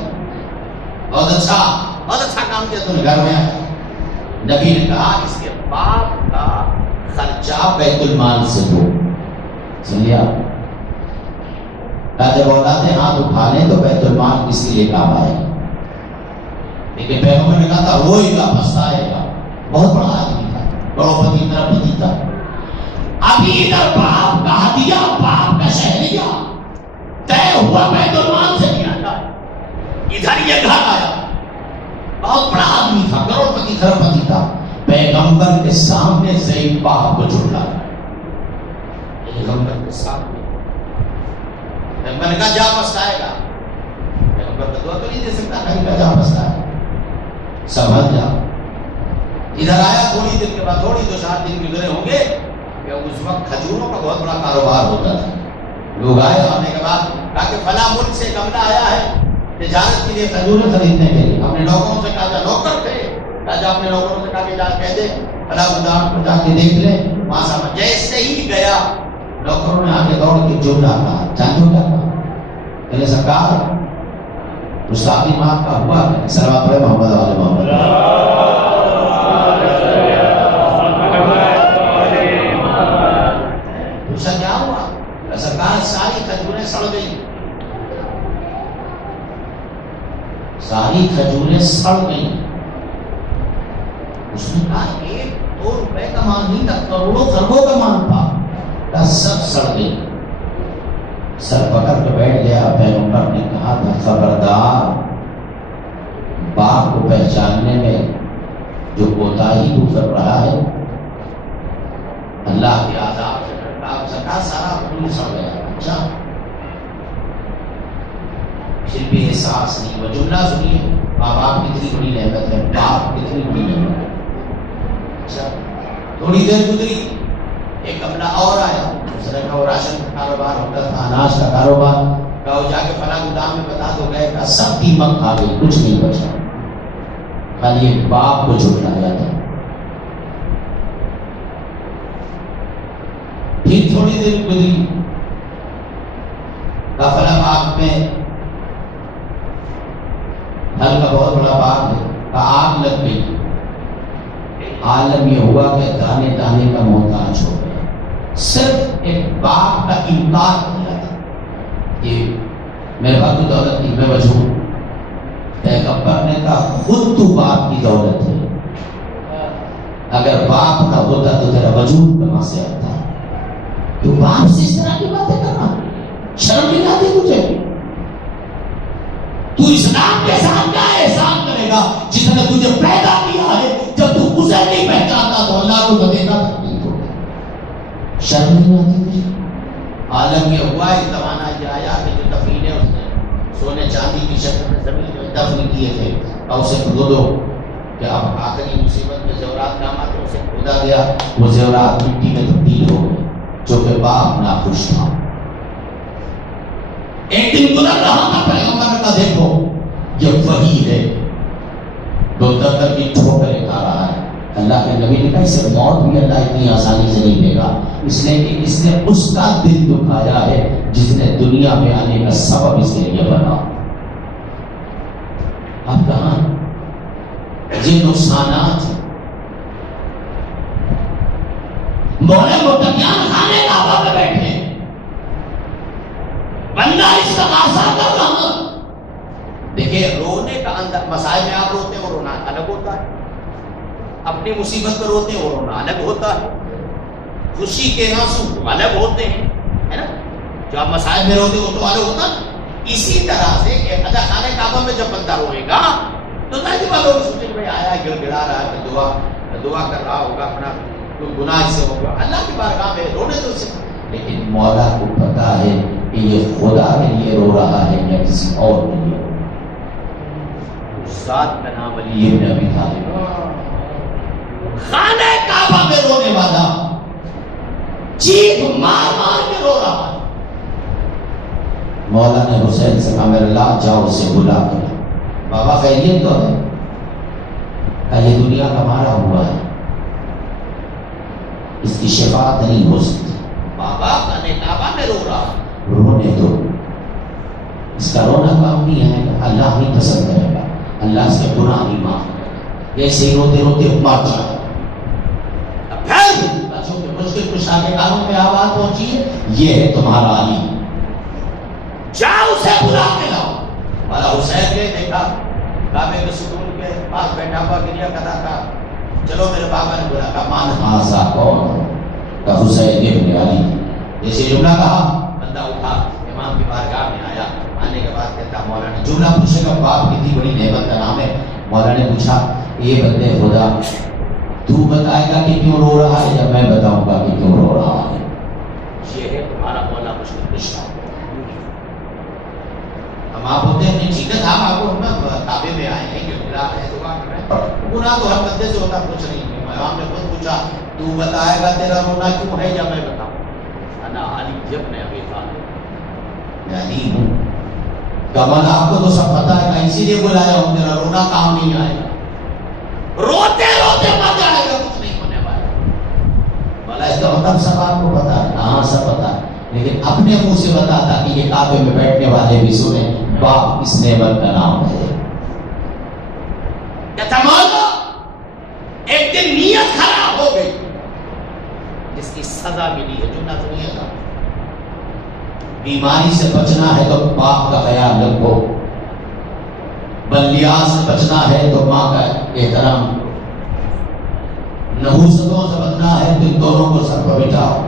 بہت اچھا کام کیا تم نے، گھر میں آیا۔ نبی نے کہا اس کے باپ کا خرچہ بیت المال سے دو، سن لیا؟ جب اولادیں ہاتھ اٹھا لیں تو بیت المال کس کے لیے کام آئے، لیکن پیغمبر نے کہا تھا روئے گا، پچھتائے گا، بہت بڑا آدمی تھا، کروڑپتی درپتی تھا۔ ابھی ادھر باپ کا ہدیہ، باپ کا شہریہ طے ہوا بیت المال سے نہیں آتا، ادھر یہ گھر آیا، بہت بڑا آدمی تھا، کروڑپتی درپتی تھا، پیغمبر کے سامنے ضعیف باپ کو جھٹلا، پیغمبر کے سامنے۔ پیغمبر نے کہا جا پچھتائے گا، پیغمبر کا دعا تو نہیں دے سکتا، نہیں کہا جا پچھتائے، سمجھ جا۔ ادھر آیا، تھوڑی دن کے بعد، تھوڑی 2-4 دن گزرے ہوں گے کہ اس وقت کھجوروں کا بہت بڑا کاروبار ہوتا تھا۔ لوگ آئے، آنے کے بعد کہا کہ فلاں ملک سے کملا آیا ہے تجارت کے لیے کھجوریں خریدنے کے لیے، اپنے نوکروں سے کہا، نوکر تھے، کہا اپنے نوکروں سے کہا کہ جا کہہ دے فلاں گودام کو جا کے دیکھ لیں، وہاں سامنے جیسے ہی گیا نوکروں نے آگے دوڑ کے جملہ کہا، جانو کیا کہا؟ میرے سرکار مستعفی ماں کا ہوا، صلوات پڑھے محمد علیہ محمد۔ پوچھا کیا ہوا؟ سرکار ساری کھجوریں سڑ گئی، ساری کھجوریں سڑ گئی۔ اس نے کہا 1-2 روپے کا مال نہیں تھا، کروڑوں خربوں کا مال تھا، سب سڑ گئی۔ سر پکڑ کے بیٹھ گیا۔ پیغمبر نے کہا تھا خبردار، باپ کو پہچاننے میں جو کوتاہی تو کر رہا ہے اللہ کے عذاب سے ڈرتا۔ اب سکا سارا خون سڑ گیا۔ اچھا پھر بھی احساس نہیں۔ وہ جملہ سنیے، ماں باپ کتنی بڑی نعمت ہے، باپ کتنی بڑی نعمت ہے۔ اچھا تھوڑی دیر گزری، ایک کملا اور آیا، اس نے کہا وہ راشن کا کاروبار ہوتا تھا، اناج کا کاروبار، کہا وہ جا کے فلاں گودام میں بتا دو گئے، کہا سب قیمت کھا گئی، کچھ نہیں بچا، خالی ایک باپ کو جھٹلایا تھا۔ پھر تھوڑی دیر گزری، کہا فلاں باغ میں پھل کا بہت بڑا باغ ہے، کہا آگ لگ گئی۔ عالم یہ ہوا کہ دانے دانے کا محتاج ہو گیا، صرف ایک باپ کا انکار کیا تھا کہ میرے پاس تو دولت نہیں، میں بچوں۔ پیغمبر نے کہا خود تو باپ کی دولت ہے، اگر باپ نہ ہوتا تو تیرا وجود کہاں سے آتا؟ تو باپ سے اس طرح کی باتیں کرنا شرم نہیں آتی تجھے؟ تو اسلام کے ساتھ کیا احسان کرے گا جس نے تجھے پیدا کیا ہے؟ جب تو اسے نہیں پہچانتا تو اللہ کو بدے گا، شرم نہیں آتی تجھے؟ عالم یہ ہوا، اس زمانہ یہ آیا کہ جو دفینے اس نے سونے چاندی کی شکل میں زمین میں دفن کیے تھے، اور اسے کھودو کہ اب آخری مصیبت میں زیورات کام آتے، اسے کھودا گیا، وہ زیورات مٹی میں تبدیل ہو گئے، جو کہ باپ ناخوش تھا۔ ایک دن گزر رہا تھا، پیغمبر کا دیکھو یہ وہی ہے جو در کی ٹھوکریں کھا رہا ہے۔ اللہ کے نبی نے کہا اسے موت بھی اللہ اتنی آسانی سے نہیں دے گا، اس لیے کہ اس نے اس کا دل دکھایا ہے جس نے دنیا میں آنے کا سبب اس کے لیے بنا۔ اب کہاں یہ نقصانات ہیں؟ مولا متقیان خانے کعبہ میں بیٹھے، بندہ استغاثہ کر رہا۔ دیکھیں رونے کا اندر، مسائل میں آپ روتے ہیں وہ رونا الگ ہوتا ہے، اپنی مصیبت پر روتے ہیں وہ رونا الگ ہوتا ہے، خوشی کے آنسو الگ ہوتے ہیں، ہے نا؟ جو آپ مسائل میں روتے وہ تو الگ ہوتا ہے۔ اسی طرح سے اچھا خانے کعبہ میں جب بندہ روئے گا تو ظاہر بات ہوگی، سوچیں کہ بھائی آیا گڑ گڑا رہا ہے، دعا کر رہا ہوگا، اپنا کوئی گناہ سے ہوگا، اللہ کی بارگاہ میں رونے تو سے لیکن مولا کو پتا ہے کہ یہ خدا کے لیے رو رہا ہے یا کسی اور کے لیے. اس ذات کا نام علی ابن ابی طالب. خانہ کعبہ میں رونے والا چیخ مار مار کے رو رہا ہے. مولا نے حسین سے کہا میرے اللہ جاؤ اسے بلا کر. بابا خیریت تو ہے؟ کہا یہ دنیا کا مارا ہوا ہے, اس کی شفاعت نہیں ہو سکتی. بابا خانہ کعبہ میں رو رہا, رونے دو. اس کا رونا کام نہیں ہے, اللہ ہی پسند کرے گا, اللہ اس کے گناہ ہی معاف کرے گا. ایسے ہی روتے روتے مر جائے. پھر بچوں کے مشکل کشا کے کانوں میں آواز پہنچی ہے, یہ ہے تمہارا علی, جاؤ اسے بلا کے لاؤ. والا حسین نے دیکھا کعبے کے ستون کے پاس بیٹھا ہوا گریا کرتا تھا. چلو میرے بابا نے بولا کہا مان ہاسا کون؟ کہا حسین ابن علی. جیسے جملہ کہا بندہ اٹھا امام کی بارگاہ میں آیا. آنے کے بعد کہتا مولا نے جملہ پوچھے گا باپ کتنی بڑی نعمت کا نام ہے. مولا نے پوچھا یہ بندے خدا تو بتائے گا کہ کیوں رو رہا ہے یا میں بتاؤں گا کہ کیوں رو رہا ہے؟ یہ ہے تمہارا مولا مشکل رشتہ. ہم آپ ہوتے ہیں ٹھیک ہے صاحب آپ کو کعبے میں آئے ہیں کہ ملا ہے دعا کر رہے ہیں. گناہ تو ہر بندے سے ہوتا, کچھ نہیں. امام نے خود پوچھا تو بتائے گا تیرا رونا کیوں ہے یا میں بتاؤں؟ انا علی ابن ابی طالب, میں علی ہوں. کمال آپ کو تو سب پتا ہے, میں اسی لیے بلایا ہوں, تیرا رونا کام نہیں آئے گا, روتے روتے مر جائے گا, کچھ نہیں ہونے والا. بھلا اس کا مطلب سب آپ کو پتا ہے, ہاں سب پتا ہے, لیکن اپنے منہ سے بتاتا کہ یہ کعبے میں بیٹھنے والے بھی سنیں باپ اس نعمت کا نام ہے. ایک دن نیت خراب ہو گئی جس کی سزا ملی ہے. جملہ سنیے گا, بیماری سے بچنا ہے تو باپ کا خیال رکھو, بلیاز سے بچنا ہے تو ماں کا احترام, نحوستوں سے بچنا ہے تو ان دونوں کو سر پر بٹھاؤ,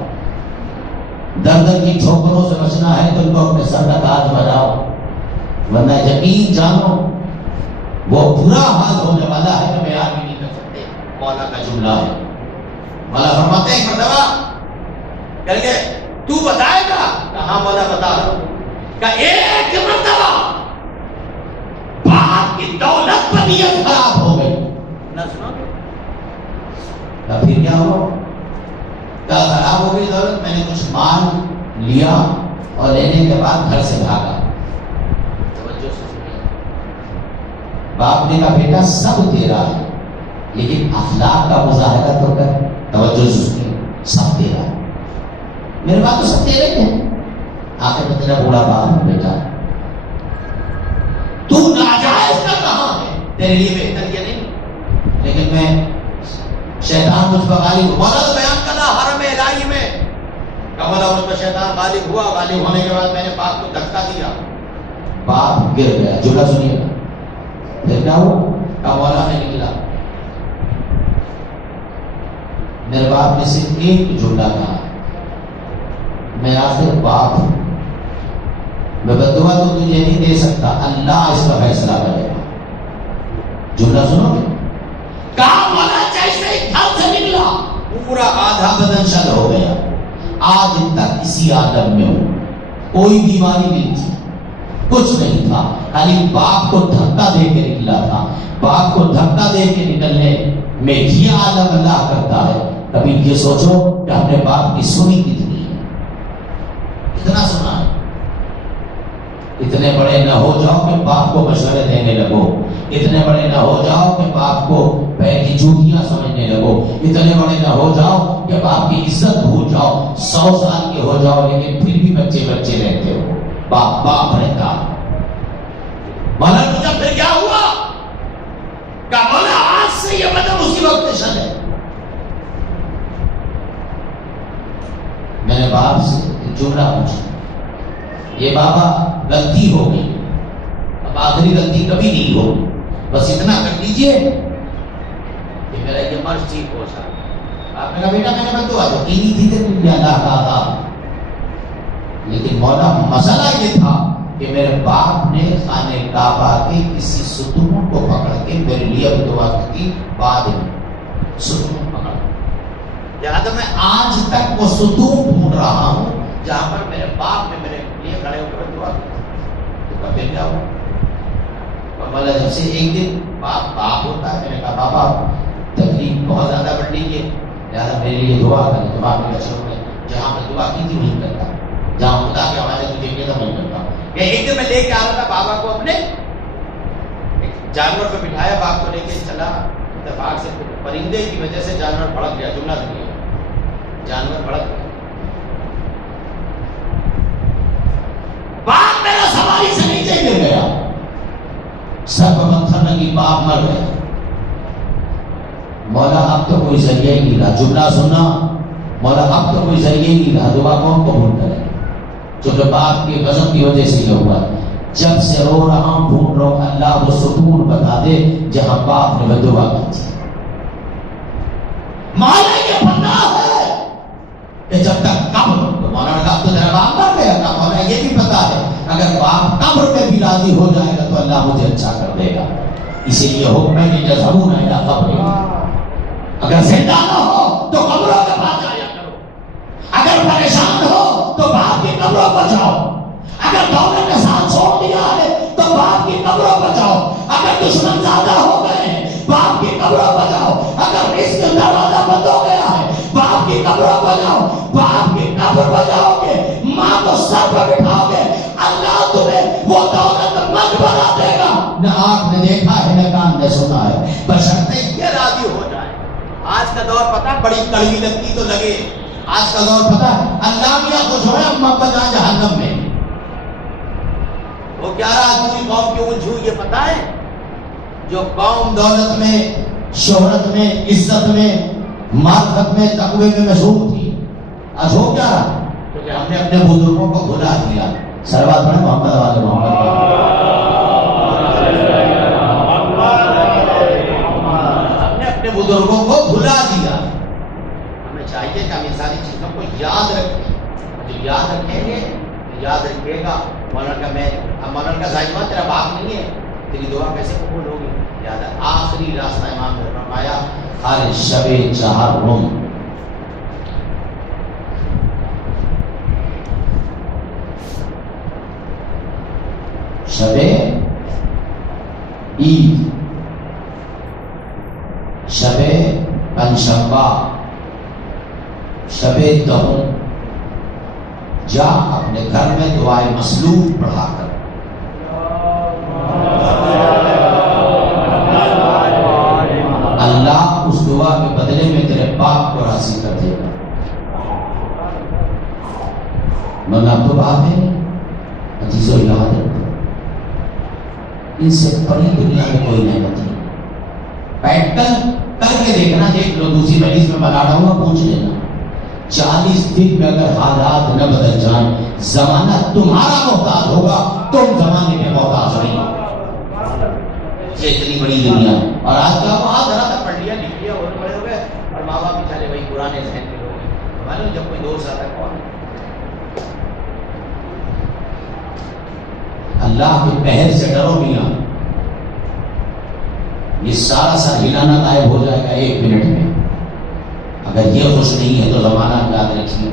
درد کی ٹھوکروں سے بچنا ہے تو ان کو اپنے سر کا تاج بناؤ, ورنہ یقین جانو وہ برا حال ہونے والا ہے کہ بیان بھی نہیں کر سکتے. مولا کا جملہ ہے. مولا فرماتے ہیں ایک مرتبہ کر کے تو بتائے گا, کہاں مولا بتا رہا ہوں, کہ ایک مرتبہ باپ کی دولت پر نیت خراب ہو گئی. نہ سنا پھر کیا ہوا؟ کیا خراب ہو گئی دولت؟ میں نے کچھ مال لیا اور لینے کے بعد گھر سے بھاگا. توجہ سے سنیے, باپ نے کہا بیٹا سب تیرا ہے لیکن اخلاق کا مظاہرہ تو کر. توجہ سے سنیے, سب تیرا ہے, میرے بات تو سب تیرے ہیں. آخر میں تیرا بوڑھا باپ ہے بیٹا, تو ناجائز کا کہاں ہے, تیرے لیے بہتر یہ نہیں. لیکن میں شیطان مجھ پر غالب ہوا. مولا تو بیان کرنا حرم الہی میں مولا مجھ پر شیطان غالب ہوا. غالب ہونے کے بعد میں نے باپ کو دھکا دیا, باپ گر گیا. جملہ سنیے گا, پھر کیا ہوا؟ مولا نے نکلا. میرے باپ نے صرف ایک جملہ کہا, میں آخر باپ ہوں, میں بددعا تو تجھے نہیں دے سکتا, اللہ اس کا فیصلہ کرے گا. جملہ سنو گے, کہا مولا جیسے گھر سے نکلا پورا آدھا بدن شل ہو گیا. آج تک اسی عالم میں ہوں, کوئی بیماری نہیں تھی, کچھ نہیں تھا, خالی باپ کو دھکا دے کے نکلا تھا. باپ کو دھکا دے کے نکلنے میں یہ عالم اللہ کرتا ہے. کبھی یہ سوچو کہ اپنے باپ کی سنی کتنی ہے, کتنا سنا ہے. اتنے بڑے نہ ہو جاؤ کہ باپ کو مشورے دینے لگو, اتنے بڑے نہ ہو جاؤ کہ باپ کو پیر کی جوتیاں سمجھنے لگو, اتنے بڑے نہ ہو جاؤ کہ باپ کی عزت بھول جاؤ. 100 سال کے ہو جاؤ لیکن پھر بھی بچے بچے رہتے ہو, باپ باپ رہتا. مولا پوچھا پھر کیا ہوا؟ کہ مولا آج سے یہ بدن اسی وقت شل ہے. میں نے باپ سے جملہ پوچھا, یہ بابا غلطی ہو گئی, اب آخری غلطی کبھی نہیں ہوگی, بس اتنا کر لیجئے کہ میرا یہ مرض ٹھیک ہو جائے. آپ نے کہا بیٹا میں نے بدعا تو کی نہیں تھی تیرے لیے, اللہ کہا تھا, لیکن مولا مسئلہ یہ تھا کہ میرے باپ نے خانہ کعبہ کے کسی ستون کو پکڑ کے میرے لیے بدعا کی. بعد میں ستون پکڑ لہٰذا میں آج تک وہ ستون ڈھونڈ رہا ہوں جہاں پر میرے باپ نے میرے لیے کھڑے ہو کر دعا کی تو کبھی کیا ہوا؟ اور مولا جب سے ایک دن باپ ہوتا ہے، میں نے کہا بابا تکلیف بہت زیادہ بڑھ رہی ہے، لہٰذا میرے لیے دعا کریں. تو باپ نے کہا جہاں میں دعا کی تھی وہیں کرتا، جہاں خدا کے حوالے تجھے کیا تھا وہیں کرتا. کہ ایک دن میں لے کے آ رہا تھا بابا کو، اپنے جانور پہ بٹھایا، باپ کو لے کے چلا، اتفاق سے پرندے کی وجہ سے جانور بھڑک گیا. جملہ سنیے، جانور بھڑک گیا. باپ میرا سواری سے نیچے گر گیا، سر پر پتھر لگی، باپ مر گیا. مولا اب تو کوئی ذریعہ ہی نہیں رہا. جملہ سننا، مولا اب تو کوئی ذریعہ ہی نہیں رہا، دعا کون قبول کرے؟ چونکہ باپ کے غضب کی وجہ سے یہ ہوا. جب سے رو رہا ہوں ڈھونڈ رہا ہوں اللہ وہ سکون بتا دے جہاں باپ نے وہ دعا کی تھی. مولا یہ پتہ ہے کہ جب تک قبر، تو مولا نے کہا تو تیرا باپ مر گیا تھا، مولا یہ بھی پتا ہے اگر باپ قبر میں بھی راضی ہو جائے گا تو اللہ مجھے اچھا کر دے گا. اسی لیے حکم ہے کہ جزمون الی قبر، اگر زندہ نہ ہو تو قبروں کے پاس جایا کرو، اگر پریشان ہو تو باپ کی قبروں پر جاؤ، اگر دولت نے ساتھ چھوڑ دیا ہے تو باپ کی قبروں پر جاؤ، اگر دشمن زیادہ ہو گئے ہیں باپ کی قبروں پر جاؤ، اگر رزق کا دروازہ بند ہو گیا ہے باپ کی قبروں پر جاؤ. باپ کی قبر پر جاؤ گے، ماں کو سر پر بٹھاؤ گے، اللہ تمہیں وہ دولت مند بنا دے گا. نہ آنکھ نے دیکھا ہے نہ کان نے سنا ہے، بشرطے یہ راضی ہو جائے. آج کا دور پتہ بڑی کڑوی لگتی تو لگے، آج کا دور پتہ اللہ میاں خوش ہوئے اما ابا جہاں جہنم میں. وہ 11 پوری قوم کیوں الجھو یہ پتہ ہے؟ جو قوم دولت میں، شہرت میں، عزت میں، معرفت میں، تقوی میں مشہور تھی، آج ہو کیا رہا؟ کیونکہ ہم نے اپنے بزرگوں کو بھلا دیا. سروات پڑھیں محمد والے محمد. بزرگوں کو بھلا دیا. ہمیں چاہیے کہ ہم ان ساری چیزوں کو یاد رکھیں. جو یاد رکھیں گے یاد رکھے گا مولانا کا ظاہر تیرا باپ نہیں ہے، تیری دعا کیسے قبول ہوگی؟ یاد ہے آخری راستہ امام نے فرمایا ہر شب چہارم، شب عید، شب پنجشنبہ، شب دہن، جا اپنے گھر میں دعائے مسلوب پڑھا کر اللہ اس دعا کے بدلے میں تیرے باپ کو راضی کر دے گا. مگر اب تو بات ہے عزیزو، یاد رکھو ان سے بڑی دنیا میں کوئی نعمت نہیں. بیٹھ کر کے دیکھنا، دیکھ لو دوسری مجلس میں بنا رہا ہوں، پوچھ لینا 40 دن میں اگر حالات نہ بدل جائیں، زمانہ تمہارا محتاج ہوگا، تم زمانے کے محتاج نہیں. یہ اتنی بڑی دنیا ہے. اور آج کا وہاں ذرا سا پڑھ لیا لکھ لیا اور بڑے ہو گئے، اور ماں باپ بیچارے وہی پرانے ذہن کے لوگ ہیں. معلوم جب کوئی دوست آتا ہے کون اللہ کے قہر سے ڈرو میاں. یہ سارا سر ہلانا غائب ہو جائے گا 1 منٹ میں. اگر یہ خوش نہیں ہے تو زمانہ یاد رکھیے،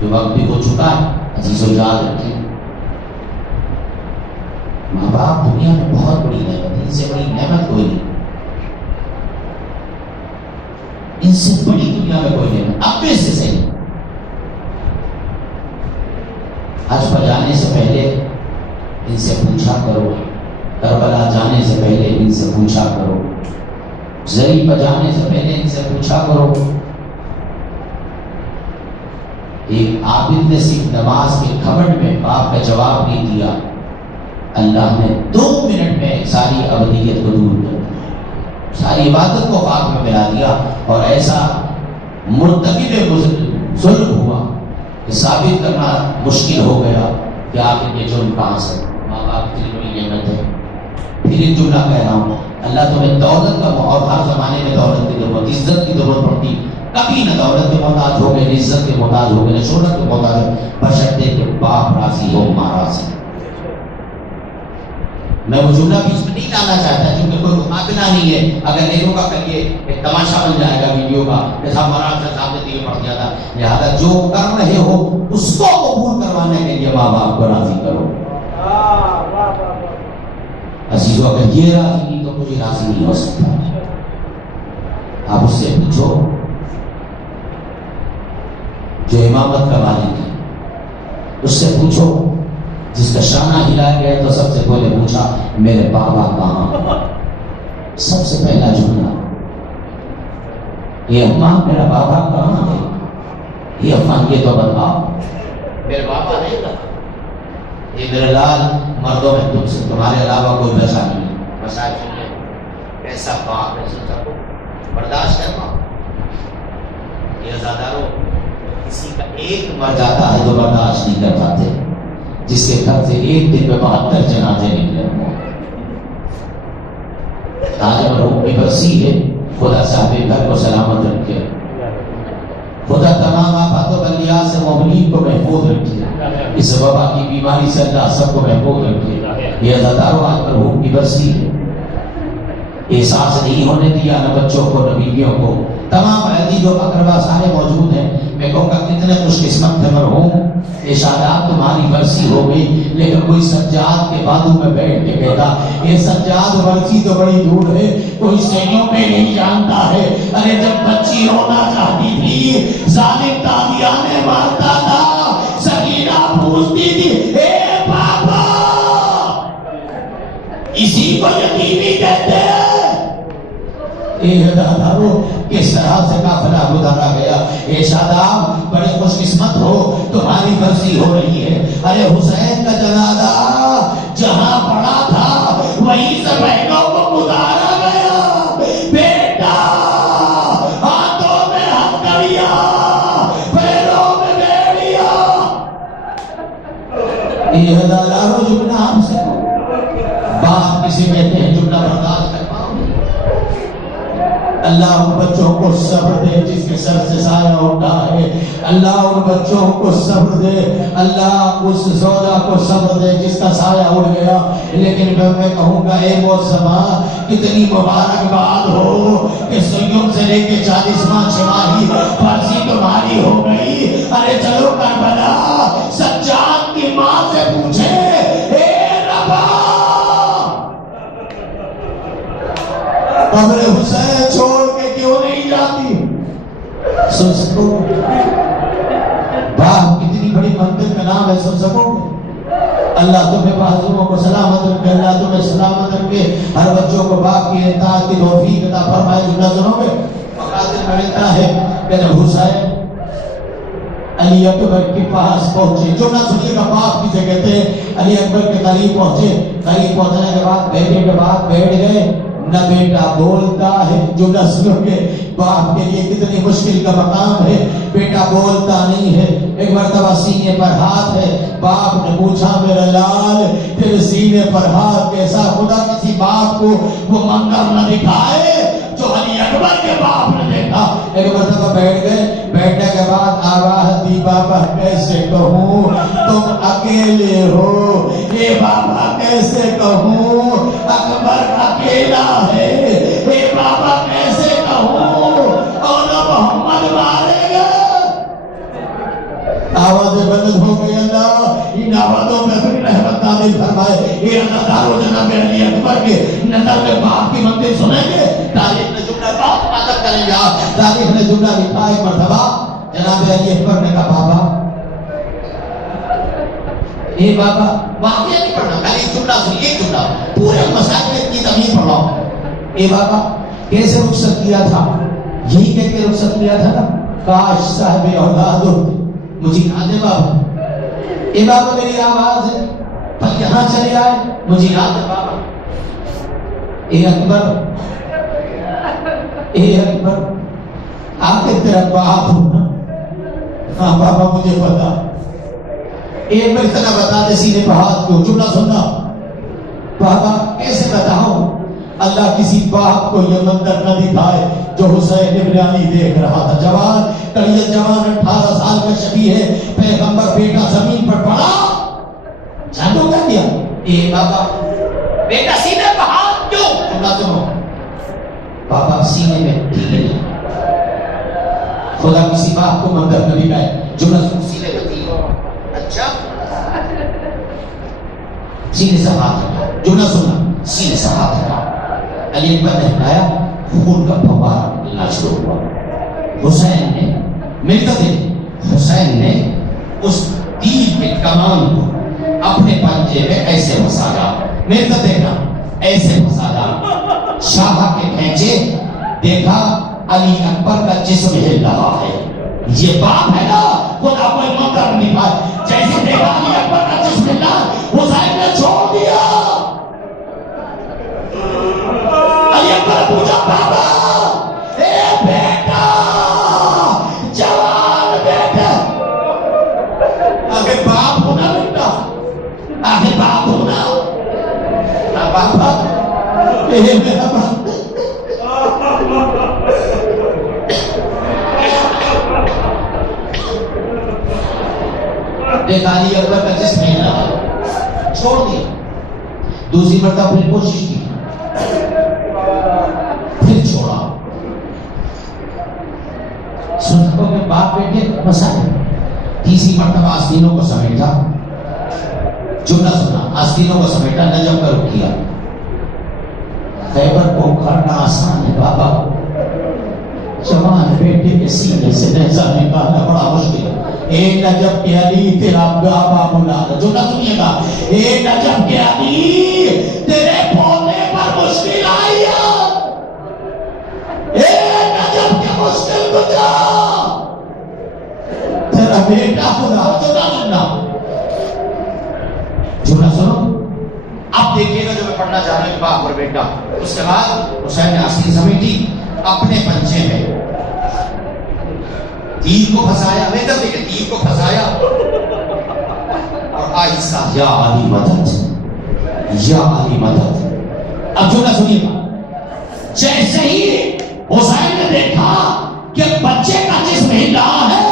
جو وقت بھی ہو چکا ہے عزیزو یاد رکھیں. ماں باپ دنیا میں بہت بڑی نعمت ہے، ان سے بڑی نعمت کوئی نہیں. ان سے بڑی دنیا میں کوئی نعمت ابے سے صحیح. حج پر جانے سے پہلے ان سے پوچھا کرو، کربلا جانے سے پہلے ان سے پوچھا کرو، زری پر جانے سے پہلے ان سے پوچھا کرو. ایک عابد نے صرف نماز کے گھمنڈ میں باپ کا جواب نہیں دیا، اللہ نے 2 منٹ میں ساری ابدیت کو دور کر دیا، ساری عبادت کو پاک میں ملا دیا. اور ایسا مرتکب ظلم ہوا کہ ثابت کرنا مشکل ہو گیا کہ آخر یہ جرم کہاں سے. ماں باپ کی بڑی نعمت ہے. پھر ایک جملہ کہہ رہا ہوں، اللہ تمہیں دولت کا، اور ہر زمانے میں دولت کی ضرورت، عزت کی ضرورت پڑتی، کبھی نہ دولت کے محتاج ہو گئے، نہ عزت کے محتاج ہو گئے، نہ شہرت کے محتاج ہو گئے، بشرطے کہ باپ راضی ہو، ماں راضی. میں وہ جملہ بیچ میں نہیں لانا چاہتا کیونکہ کوئی مقابلہ نہیں ہے. اگر نیرو کا کریے تماشا بن جائے گا ویڈیو کا کہ صاحب مولانا صاحب نے یہ پڑھ دیا تھا. لہٰذا جو کر رہے ہو اس کو قبول کروانے کے لیے ماں باپ کو راضی کرو. عزیزو اگر یہ راضی نہیں تو مجھے راضی نہیں ہو سکتا. آپ اس سے پوچھو جو امامت کا مالک ہے، اس سے پوچھو جس کا شانہ ہلایا گیا تو سب سے پہلے پوچھا میرے بابا کہاں. سب سے پہلا جملہ یہ اماں میرا بابا کہاں ہے. یہ اماں یہ تو بتاؤ میرے بابا نہیں کہا. یہ میرے لال مردوں میں تم سے تمہارے علاوہ کوئی بچا نہیں. مسائل سنیے ایسا باپ نہیں سن سکو برداشت کرنا. یہ ازاداروں کسی کا ایک مر جاتا ہے تو برداشت نہیں کر پاتے جس کے گھر سے ایک دن میں 72 جنازے نکلے ہوں. تاج مرحوم کی برسی ہے. خدا صاحب گھر کو سلامت رکھے. خدا تمام آفات و بلیات سے مومنین کو محفوظ رکھے. اس وبا کی بیماری سے اللہ سب کو محفوظ رکھے. یہ عزاداروں آج مرحوم کی برسی ہے. احساس نہیں ہونے دیا نہ بچوں کو نہ بیویوں کو. تمام عزیز و اقربا سارے موجود ہیں. میں کہوں گا کتنے خوش قسمت تھے مرحوم. یہ شاداب تمہاری برسی ہو گئی لیکن کوئی سجاد کے بازو میں بیٹھ کے کہتا یہ سجاد برسی تو بڑی دور ہے کوئی سینوں پہ نہیں جانتا ہے. ارے جب بچی رونا چاہتی تھی ظالم تازیانے مارتا تھا سکینہ پوچھتی تھی اے پاپا. اسی کو یتیمی کہتے ہیں. کس طرح سے قافلہ گزارا گیا. اے شاداب بڑے خوش قسمت ہو تمہاری برسی ہو رہی ہے. ارے حسین کا جنازہ جہاں پڑا تھا وہیں سے بہنوں کو گزارا گیا. بیٹا ہاتھوں میں ہتھکڑیاں پیروں میں بیڑیاں. یہ ہزاروں جملہ ہم سے باپ کسی کہتے ہیں جملہ برداشت کر پاؤ. اللہ ان بچوں کو صبر دے جس کے سر سے سایہ اٹھا ہے. اللہ ان بچوں کو صبر دے. اللہ اس زوجہ کو صبر دے جس کا سایہ اڑ گیا. لیکن میں کہوں گا اے موسما کتنی مبارکباد ہو کہ سیوں سے لے کے 40واں چھماہی فرضی تمہاری ہو گئی. ارے چلو کربلا سجاد کی ماں سے پوچھے اے ربا قبر حسین چھوڑ کے کیوں نہیں جاتی. سن سکو باپ کتنی بڑی منزل کا نام ہے. سن سکو اللہ تمہیں معصوموں کو سلامت رکھے. اللہ تمہیں سلامت رکھے. ہر بچوں کو باپ کی اطاعت کی توفیق عطا فرمائے. جملہ سنو گے مقاصد میں ملتا ہے کہ جب حسین علی اکبر کے پاس پہنچے. جملہ سنیے گا باپ کسے کہتے ہیں. علی اکبر کے قریب پہنچے. قریب پہنچنے کے بعد بیٹے کے بعد بیٹھ گئے. نہ بیٹا بولتا ہے. جملہ سنو گے باپ کے لیے کتنی مشکل کا مقام ہے. بیٹا بولتا نہیں ہے. ایک مرتبہ سینے پر ہاتھ ہے. باپ نے پوچھا میرا لال تیرے سینے پر ہاتھ کیسا. خدا کسی باپ کو وہ منظر نہ دکھائے جو علی اکبر کے باپ نے دیکھا. ایک مرتبہ بیٹھ گئے. بیٹھنے کے بعد آواز دی بابا کیسے کہوں تم اکیلے ہو. اے بابا کیسے کہوں اکبر اکیلا ہے. اے بابا کیسے کہوں اور محمد مارے گا. آوازیں بلند ہو گئی. اللہ ان آوازوں میں اپنی رحمت نازل فرمائے. یہ عزاداروں جناب علی اکبر کے نظر میں باپ کی منزل سنیں گے. تاریخ نے جملہ بات عادت کریں گے. تاریخ نے جملہ لکھا ایک مرتبہ جناب علی اکبر نے کہا بابا اے بابا واقعہ نہیں پڑھنا خالی جملہ سنیے. ایک جملہ پورے مسائل کی تمہید پڑھ رہا ہوں. اے بابا کیسے رخصت کیا تھا. یہی کہہ کے رخصت کیا تھا نا کاش صاحب اولاد مجھے یاد ہے بابا. اے بابا میری آواز ہے پر یہاں چلے آئے مجھے یاد ہے بابا. اے اکبر اے اکبر آخر تیرا باپ ہوں نا. ہاں بابا مجھے پتا. ایک بار اتنا بتا دے سینے پہ ہاتھ کیوں. جملہ سننا بابا کیسے بتاؤں. اللہ کسی باپ کو یہ منظر نہ دکھائے جو حسین ابن علی دیکھ رہا تھا. جوان کلیت جوان 18 سال کا شبی ہے. پیغمبر بیٹا زمین پر پڑا جانو کیا کیا. اے بابا بیٹا سینے پہ ہاتھ کیوں. جملہ سنو بابا سینے میں تیر. خدا کسی باپ کو مندر نبی کا ہے جو نہ سینے میں تیر. اچھا سینے سے ہاتھ ہٹا, جو نہ سنا سینے سے ہاتھ ہٹا. علی اکبر نے ہٹایا, خون کا فوارہ نکلنا شروع ہوا. حسین نے اس تیر کے کمان کو اپنے پنجے میں ایسے مسالا, میرے دیکھا ایسے مسالا. شاہ کے کھینچے, دیکھا علی اکبر کا جسم ہل رہا ہے. یہ باپ ہے نا, خدا کوئی منظر نہیں پائے. جیسے دیکھا علی اکبر کا جسم ہل رہا, حسین نے چھوڑ دیا. علی اکبر نے پوچھا, بابا اے بیٹا, جوان بیٹا, آگے باپ ہونا بیٹا, آگے باپ ہونا. بابا اے میرا باپ. دیکھا علی اکبر کا جسم ہل رہا, چھوڑ دیا. دوسری مرتبہ پھر کوشش کی, پھر چھوڑا. سنتوں کے باپ بیٹے مسائل. تیسری مرتبہ آستینوں کو سمیٹا, جو نہ سنا آستینوں کو سمیٹا, نجم کا رخ کیا. خیبر کو کرنا آسان ہے بابا, جوان بیٹے کے سینے سے نیزہ نکالنا بڑا مشکل ہے. اے نجم کے علی تیرا بابا بولا, جو نہ سنیے گا, اے نجم کے علی تیرے پونے پر مشکل آئی ہے. اے نجم کے مشکل گزرا, تیرا بیٹا بولا, جو نہ سننا, جو نہ سنو. اب دیکھیے گا جو میں پڑھنا چاہ رہا ہوں, باپ اور بیٹا. اس کے بعد حسین نے آستین سمیٹی, اپنے پنجے میں تیر کو پھنسایا. بہتر دیکھیں, تیر کو پھنسایا اور آہستہ, یا علی مدد, یا علی مدد. اب جو نہ سنیے گا, جیسے ہی حسین نے دیکھا کہ بچے کا جسم ہل رہا ہے,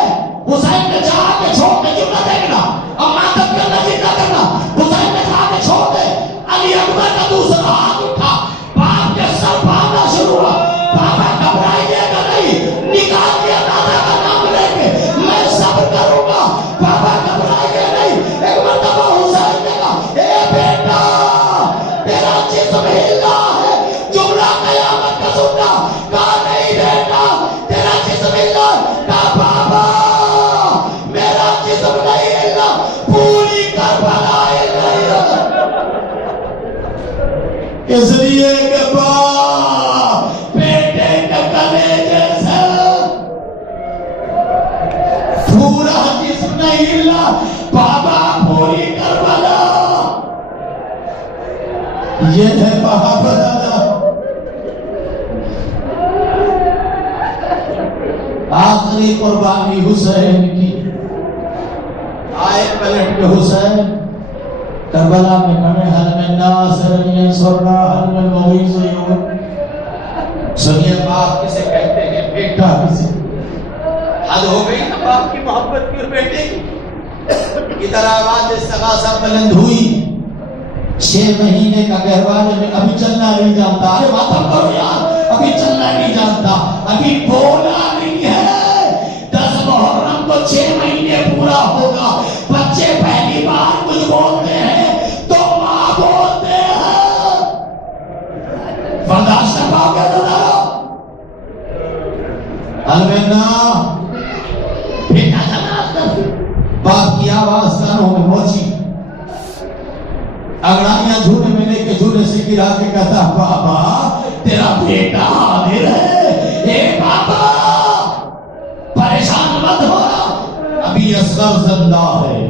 حسین نے چاہا کہ چھوڑ دے, جو نہ دیکھنا, اب ماتم کرنا, جتنا کرنا. حسین نے کہا کہ چھوڑ دے. علی اکبر کا دوسرا ہاتھ اٹھا, باپ کے سر باندھنا شروع ہوا. بابا گھبرائیے گا نہیں, نکال دیا دادا کا نام لے کے, میں صبر کروں گا. بابا گھبرائیے نہیں. ایک مرتبہ حسین نے کہا, اے بیٹا تیرا جسم ہل رہا ہے, جملہ قیامت کا سننا. کہا نہیں بیٹا تیرا جسم ہل رہا ہے. کہا بابا میرا جسم نہیں ہل رہا, پوری کربلا ہل رہی ہے. اس لیے کہ باپ بیٹے کا کلیجے سے پورا جسم نہیں ہلا, بابا پوری کربلا. یہ ہے محبت. آخری قربانی حسین کی. آئے پلٹ کے حسین کربلا میں کھڑے, حل میں ناصر ینصرنا حل میں مغیث یون. سنیے باپ کسے کہتے ہیں, بیٹا کسے. حد ہو گئی نا باپ کی محبت کی اور بیٹے کی. ادھر آواز استغاثہ بلند ہوئی. 6 مہینے کا گہوارے میں ابھی چلنا نہیں جانتا. ارے ماتم کرو یار, ابھی چلنا نہیں جانتا, ابھی بولا نہیں ہے. 10 محرم کو 6 مہینے پورا ہوگا. بچے پہلی بار کچھ بولتے ہیں تو ماں بولتے ہیں. برداشت کر پاؤ گے تو ڈالو. البنا بیٹا جناب, باپ کی آواز کانوں میں پہنچی. انگڑائیاں جھولے میں لے کے جھولے سے گرا کے کہتا, بابا تیرا بیٹا حاضر ہے. اے بابا پریشان مت ہو, ابھی اصغر زندہ ہے.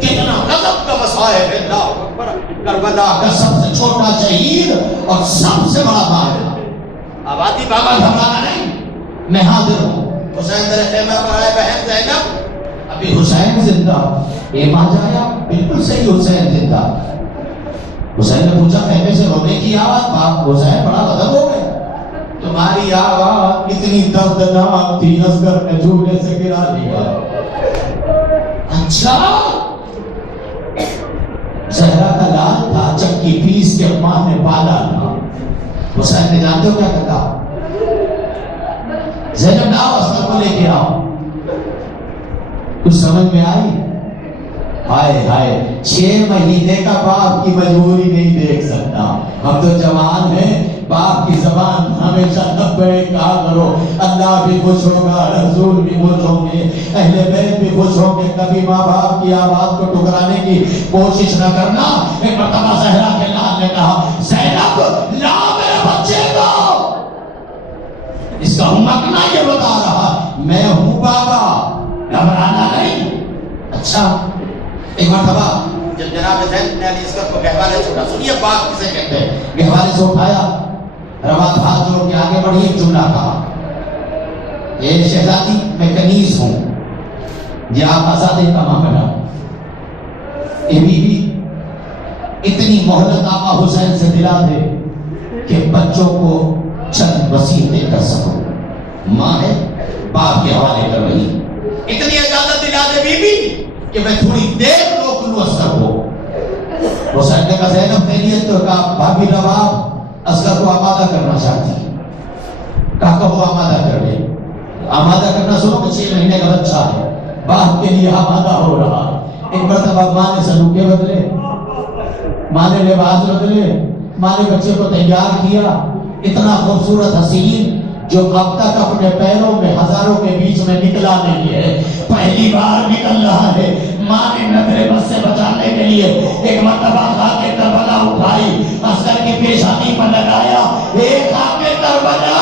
کتنا غضب کا مسائل ہے. اللہ اکبر. کربلا کا سب سے چھوٹا شہید اور سب سے بڑا مارا. آبادی بابا گھبرانا نہیں, میں حاضر ہوں. حسین در خیمہ پر آئے, بہن زینب. ابھی حسین زندہ. ایمان جایا, بالکل صحیح, حسین زندہ. حسین نے پوچھا خیمے سے رونے کی آواز. باپ حسین بڑا غضب ہو گئے, تمہاری آواز اتنی دردناک تھی, اصغر نے جھولے سے گرا دیا. اچھا, زہرا کا لال تھا, چکی پیس کے ماں نے پالا تھا. حسین نے جانتے ہو کیا کہا, زینب لاؤ اسکر کو لے کے آؤ. کچھ سمجھ میں آئی؟ ہائے ہائے 6 مہینے کا باپ کی مجبوری نہیں دیکھ سکتا. ہم تو جوان ہیں, باپ کی زبان ہمیشہ لبیک کہا کرو. اللہ بھی خوش ہوگا, رسول بھی خوش ہوں گے, اہل بیت بھی خوش ہوں گے. کبھی ماں باپ کی آواز کو ٹکرانے کی کوشش نہ کرنا. ایک مرتبہ زہرا کے لال نے کہا زینب لا میرے بچے کو. اس کا مکنا یہ بتا رہا میں ہوں بابا, گھبرانا نہیں. اچھا ایک مرتبہ جب جناب زید نے علی اصغر کو گہوارے سے اٹھا, سنیے باپ کسے کہتے ہیں, گہوارے سے اٹھایا, روات ہاتھ جوڑ کے آگے بڑھی, ایک جملہ کہا یہ شہزادی میں کنیز ہوں, یہ آپ آزادی کا معاملہ. یہ بیوی اتنی مہلت آقا حسین سے دلا دے کہ بچوں کو چند وسیلے کر سکو. ماں ہے باپ کے حوالے کر رہی, اتنی اجازت دلا دے بیوی کہ میں تھوڑی دیر روک لوں اصغر کو. حسین نے کہا زینب خیریت تو, کہا بھابھی نواب اصغر کو آمادہ کرنا چاہتی ہے. کہا کہو آمادہ کر لے. آمادہ کرنا سنو کہ 6 مہینے کا بچہ ہے, باپ کے لیے آمادہ ہو رہا. ایک مرتبہ ماں نے سلوکے بدلے, ماں نے لباس بدلے, ماں نے بچے کو تیار کیا. اتنا خوبصورت حسین جو اب تک اپنے پیروں میں ہزاروں کے بیچ میں نکلا نہیں ہے, پہلی بار نکل رہا ہے. ماں نے نظر بس سے بچانے کے لیے ایک مرتبہ خاک کربلا اٹھائی, اصغر کی پیشانی پر لگایا. ایک خاک کربلا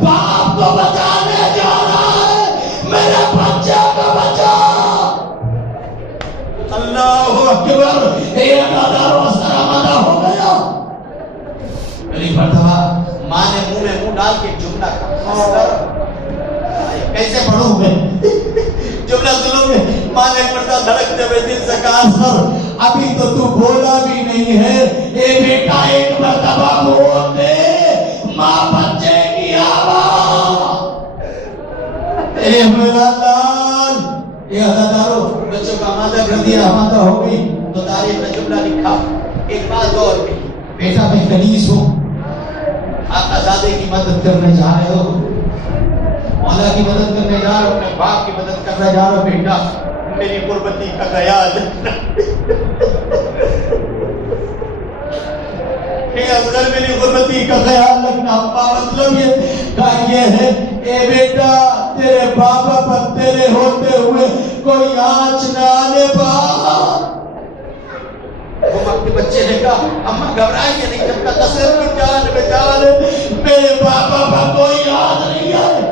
باپ کو بچانے جا رہا ہے, میرے بچے کو بچا. اللہ اکبر. ایک ہزاروں اصغر آمادہ ہو گیا. پہلی مرتبہ ماں نے منہ میں منہ ڈال کے جملہ کہا, کیسے پڑھوں میں جملہ سنو گے. ماں نے پڑھتا دھڑکتے ہوئے دل سے کہا سر ابھی تو بولا بھی نہیں ہے, اے بیٹا ایک مرتبہ بول دے ماں بچے کی آواز. اے میرا لال, یہ ہزاروں بچوں کا آمادہ کر دیا, آمادہ ہو گئی تو تاریخ میں جملہ لکھا. ایک بات اور بھی, بیٹا میں کنیز ہوں, آپ آزادے کی مدد کرنے جا رہے ہو, مولا کی مدد کرنے جا رہے ہو, اپنے باپ کی مدد کرنے جا رہے ہو. بیٹا میری قربتی کا خیال رکھنا. اصغر میری غربتی کا خیال رکھنا. مطلب یہ ہے اے بیٹا تیرے بابا پر تیرے ہوتے ہوئے کوئی آنچ نہ آنے پا. وہ اپنے بچے نے کہا اماں گھبرائیے نہیں, جب تک اصغر کی جان میں جان ہے میرے بابا پر کوئی آنچ نہیں آئے.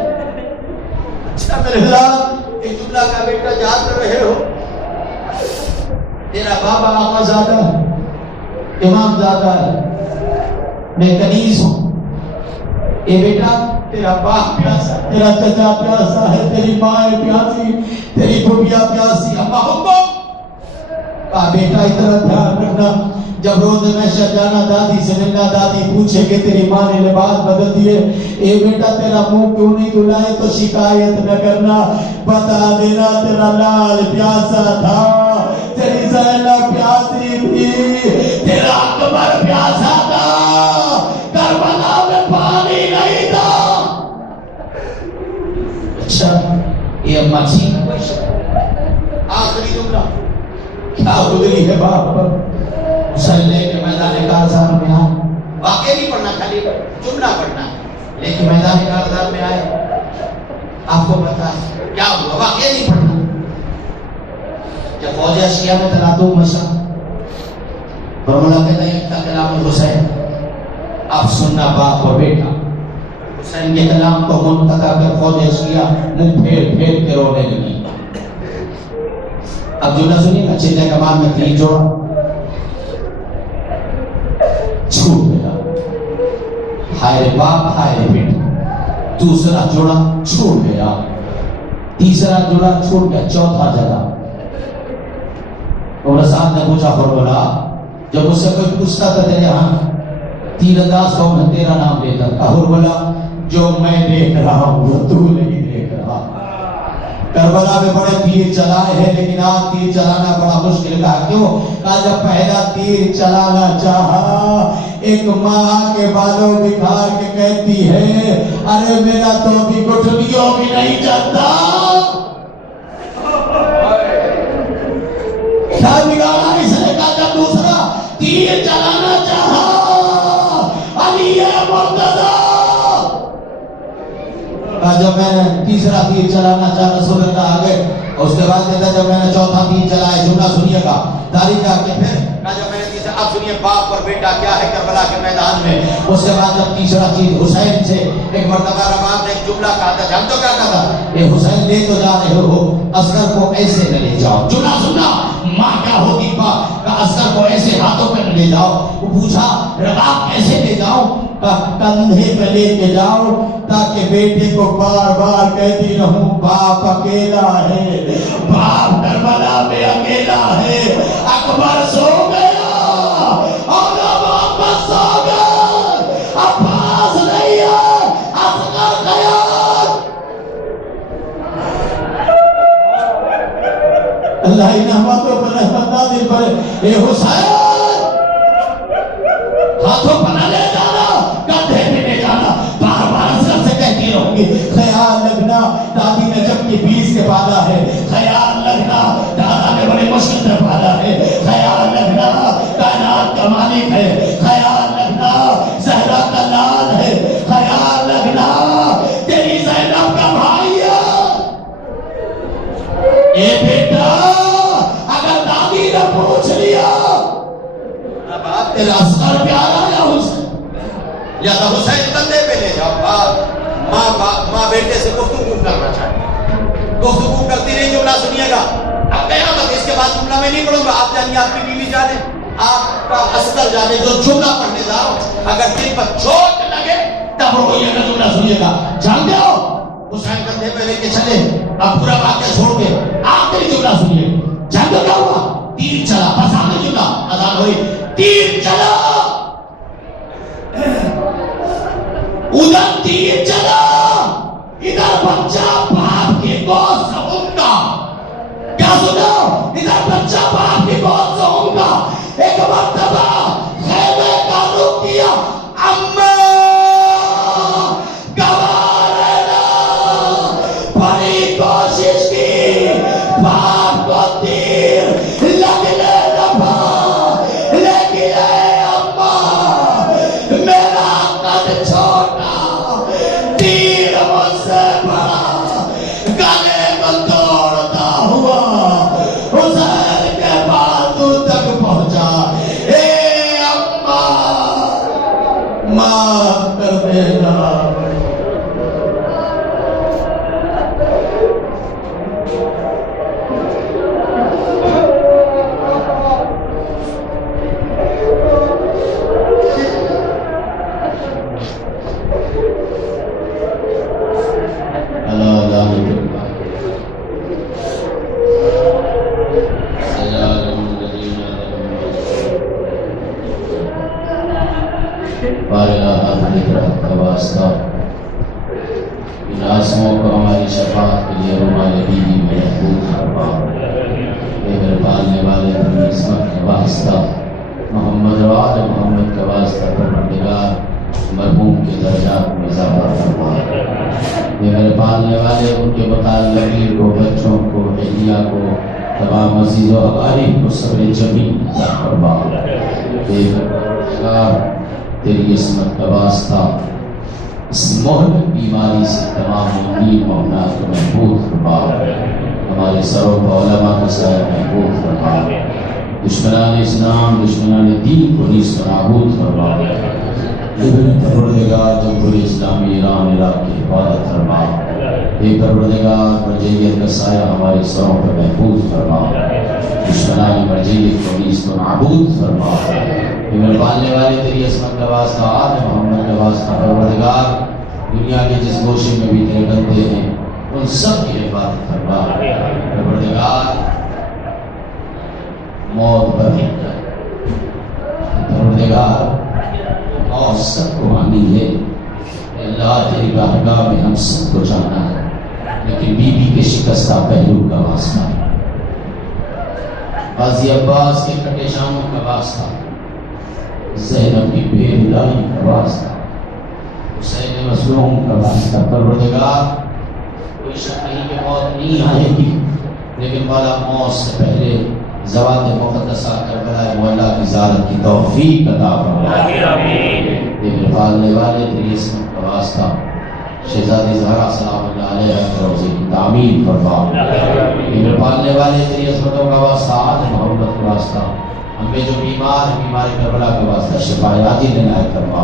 اچھا میرے لال ایک جملہ کا بیٹا جان رہے ہو, تیرا بابا آقا زادہ ہے, امام زادہ ہے, میں کنیز ہوں. اے بیٹا تیرا باپ پیاسا, تیرا چچا پیاسا ہے, تیری ماں پیاسی, تیری بھوٹیا پیاسی. اماں حکم. کہا بیٹا اتنا دھیان رکھنا, جب روز محشر جانا دادی سے ملنا, دادی پوچھے کہ تیری ماں نے لباس بدل دیے, اے بیٹا تیرا منہ کیوں نہیں دھلائے تو شکایت نہ کرنا, بتا دینا تیرا لال پیاسا تھا, تیری زینب پیاسی تھی, تیرا اکبر پیاسا تھا, کربلا میں پانی نہیں تھا. اچھا یہ اماں ٹھیک ہے. آخری جملہ کیا گزری ہے باپ پر. حسین لے کے میدان کارزار میں آئے, واقعہ نہیں پڑھنا, خالی جملہ پڑھنا ہے. لے کے میدان کارزار میں آئے, آپ کو پتا کیا ہوا, واقعہ نہیں پڑھنا. جب فوج اشیاء میں تنادو مچا, فرمایا کہتا ہے ایک کلام حسین, آپ سننا باپ اور بیٹا. حسین کے کلام کو منقطع کر فوج اشیاء منہ پھیر پھیر کے رونے لگی. اب جملہ سنیے گا, چلے کمان میں 3 جوڑا چھوٹ گیا, ہائے باپ ہائے بیٹا. دوسرا جوڑا چھوٹ گیا, تیسرا جوڑا چھوٹ گیا, چوتھا جگہ. عمر صاحب نے پوچھا فرمایا, جب اس سے کوئی پوچھتا تھا تیرے ہاں تیر انداز کون ہے, تیرا نام لیتا تھا. فرمایا جو میں دیکھ رہا ہوں وہ تو نہیں دیکھ رہا. کربلا میں بڑے تیر چلائے ہیں, لیکن آج تیر چلانا بڑا مشکل. کہا کیوں؟ کہا جب پہلا تیر چلانا چاہا ایک ماں کے بالوں بکھار کے کہتی ہے ارے میرا تو بھی گٹھلیوں بھی نہیں چلتا، کیا بگاڑا اس نے کہا جب دوسرا تیر چلانا چاہا علی مرتضی، جب میں نے تیسرا تیر چلانا چاہا رسول اللہ آگے، اس کے بعد کہتا جب میں نے چوتھا تیر چلایا، جملہ سنیے گا داری جا کے پھر جب میں نے تیسرا، اب سنیے باپ اور بیٹا کیا ہے کربلا کے میدان میں، اس کے بعد جب تیسرا تیر حسین سے ایک مرتبہ رباب نے ایک جملہ کہا تھا، جانتے ہو کیا کہا تھا؟ اے حسین لے تو جا رہے ہو اصغر کو ایسے نہ لے جاؤ، جملہ سننا، ماں کیا ہوگی باپ کا اصغر کو ایسے ہاتھوں پہ نہ لے جاؤ، وہ پوچھا رباب کیسے لے جاؤں؟ کندھے پہ لے کے جاؤ تاکہ بیٹے کو بار بار کہتی رہوں باپ اکیلا ہے، باپ کربلا میں اکیلا ہے، اکبر سو گیا اور محمد سو گیا، عباس نہیں ہے، اصغر گیا۔ اللہ ہی نعمتوں پر رحمت نازل کرے۔ اے حسین ہاتھوں پر نہ لے جانا، کندھے پہ لے جانا، بار بار اصغر سے کہتی رہوں گی خیال رکھنا دادی نے جب کی 20 کے پالا ہے، خیال رکھنا دادا نے بڑے مشکل سے پالا ہے، خیال رکھنا کائنات کا مالک ہے، خیال رکھنا زہرا کا لال ہے، خیال رکھنا تیری زینب کا بھائی ہے۔ اے بیٹا اگر دادی نے پوچھ لیا اب تیرا اصغر پیارا یا حسین، یا تو حسین کندھے پہ لے جاؤ، ماں بیٹے سے گفتگو کرنا چاہیے، گفتگو کرتی رہی، جملہ سنیے گا، اب قیامت اس کے بعد جملہ میں نہیں پڑھوں گا، آپ جانیے آپ کی بیوی جانے، آپ کا اصغر جانے، جو جملہ پڑھنے جاؤ اگر دل پر چوٹ لگے تب روئیے گا، جملہ سنیے گا، جانتے ہو حسین کندھے پہ لے کے چلے، اب پورا واقعہ چھوڑ کے آخری جملہ سنیے، جانتے ہو کیا ہوا؟ تیر چلا، بس آخری جملہ، اذان ہوئی، تیر چلا، ادھر تیر چلا، ادھر بچہ باپ کی گود سے اونگا، کیا سنا؟ ادھر بچہ باپ کی گود سے اونگا، ایک مرتبہ خیمے کا رخ کیا، اماں گوار رہنا، بڑی کوشش کی باپ کو تیر لگنے لگا، لیکن اے اماں میرا قد چھوٹا، تیر مجھ سے بڑا، گلے کو توڑتا ہوا حسین کے بازو تک پہنچا، اے اماں معاف کر دینا۔ ان آنسوؤں کو ہماری شفاعت کے لیے رومال بیوی میں محفوظ فرما، اے میرے پالنے والے اپنی عصمت کا واسطہ، محمد و آل محمد کا واسطہ پروردگار مرحوم کے درجات میں اضافہ فرما، اے میرے پالنے والے ان کے متعلقین کو، بچوں کو، اہلیہ کو، تمام عزیز و اقارب کو صبر جمیل عطا فرما، اے پروردگار تیری عصمت کا واسطہ اس مہلک بیماری سے تمام مؤمنین مومنات کو محفوظ فرما، ہمارے سروں پر علماء کا سایہ محفوظ فرما، دشمنان اسلام دشمنان دین کو نیست و نابود فرما، اے پروردگار جمہوری اسلامی ایران عراق کی حفاظت فرما، اے پروردگار مرجعیت کا سایہ ہمارے سروں پر محفوظ فرما، دشمنان مرجعیت کو نیست و نابود فرما، میرے پالنے والے تیری عصمت کا واسطہ، آل محمد کا واسطہ پروردگار دنیا کے جس گوشے میں بھی تیرے بندے ہیں ان سب کی حفاظت فرما، پروردگار موت پر پروردگار موت سب کو آنی ہے، اللہ تیری بارگاہ میں ہم سب کو جانا ہے، لیکن بی بی کے شکستہ پہلو کا واسطہ، غازی عباس کے کٹے شاموں کا واسطہ، زینب کی بے ہلالی کا واسطہ، حسین مظلوم کا واسطہ، پروردگار کوئی شک نہیں کہ موت نہیں آئے گی، لیکن مولا موت سے پہلے زوات مقدسہ کربلا مولا کی زیارت کی توفیق عطا فرما۔ لیکن پالنے والے تیری عصمت کا واسطہ شہزادی زہرا سلام اللہ علیہ کے روضے کی تعمیر فرما۔ لیکن پالنے والے تیری عصمتوں کا واسطہ آل محمد کا واسطہ ہم میں جو بیمار ہیں بیماری کربلا کے واسطہ شفا عاجل عنایت فرما۔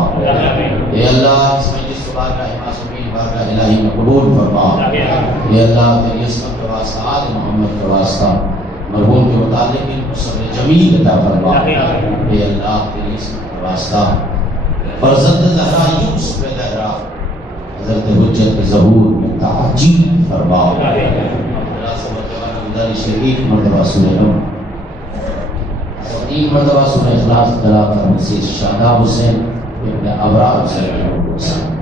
اے اللہ اس مجلس کو بارگاہ معصومین بارگاہ الہی میں قبول فرما۔ اے اللہ تیری عصمت کے واسطہ آل محمد کے واسطہ مرحوم کے متعلق ان کو صبر جمیل عطا فرما۔ اے اللہ تیری عصمت کے واسطہ فرزند زہرا یوسف زہرا حضرت حجت کے ظہور میں تعجیل فرما۔ اللہ سبحانہ گزارش ہے ایک مرتبہ سورہ نور، تین مرتبہ سورہ اخلاص تلاوت کرنے سے شاداب حسین ابن ابرار حسین کو سلام۔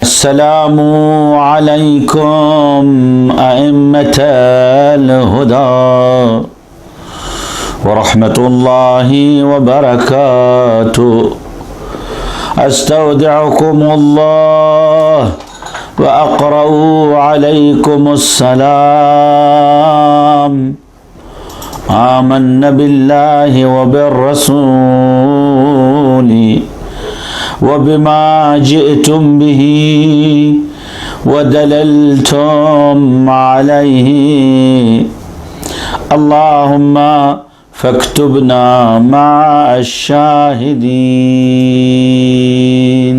السلام علیکم ائمة الہدی ورحمۃ اللہ وبرکاتہ۔ استودعکم اللہ واقرأ علیکم السلام۔ آمنا باللہ وبالرسول وبما جئتم به ودللتم عليه اللهم فاكتبنا مع الشاهدين۔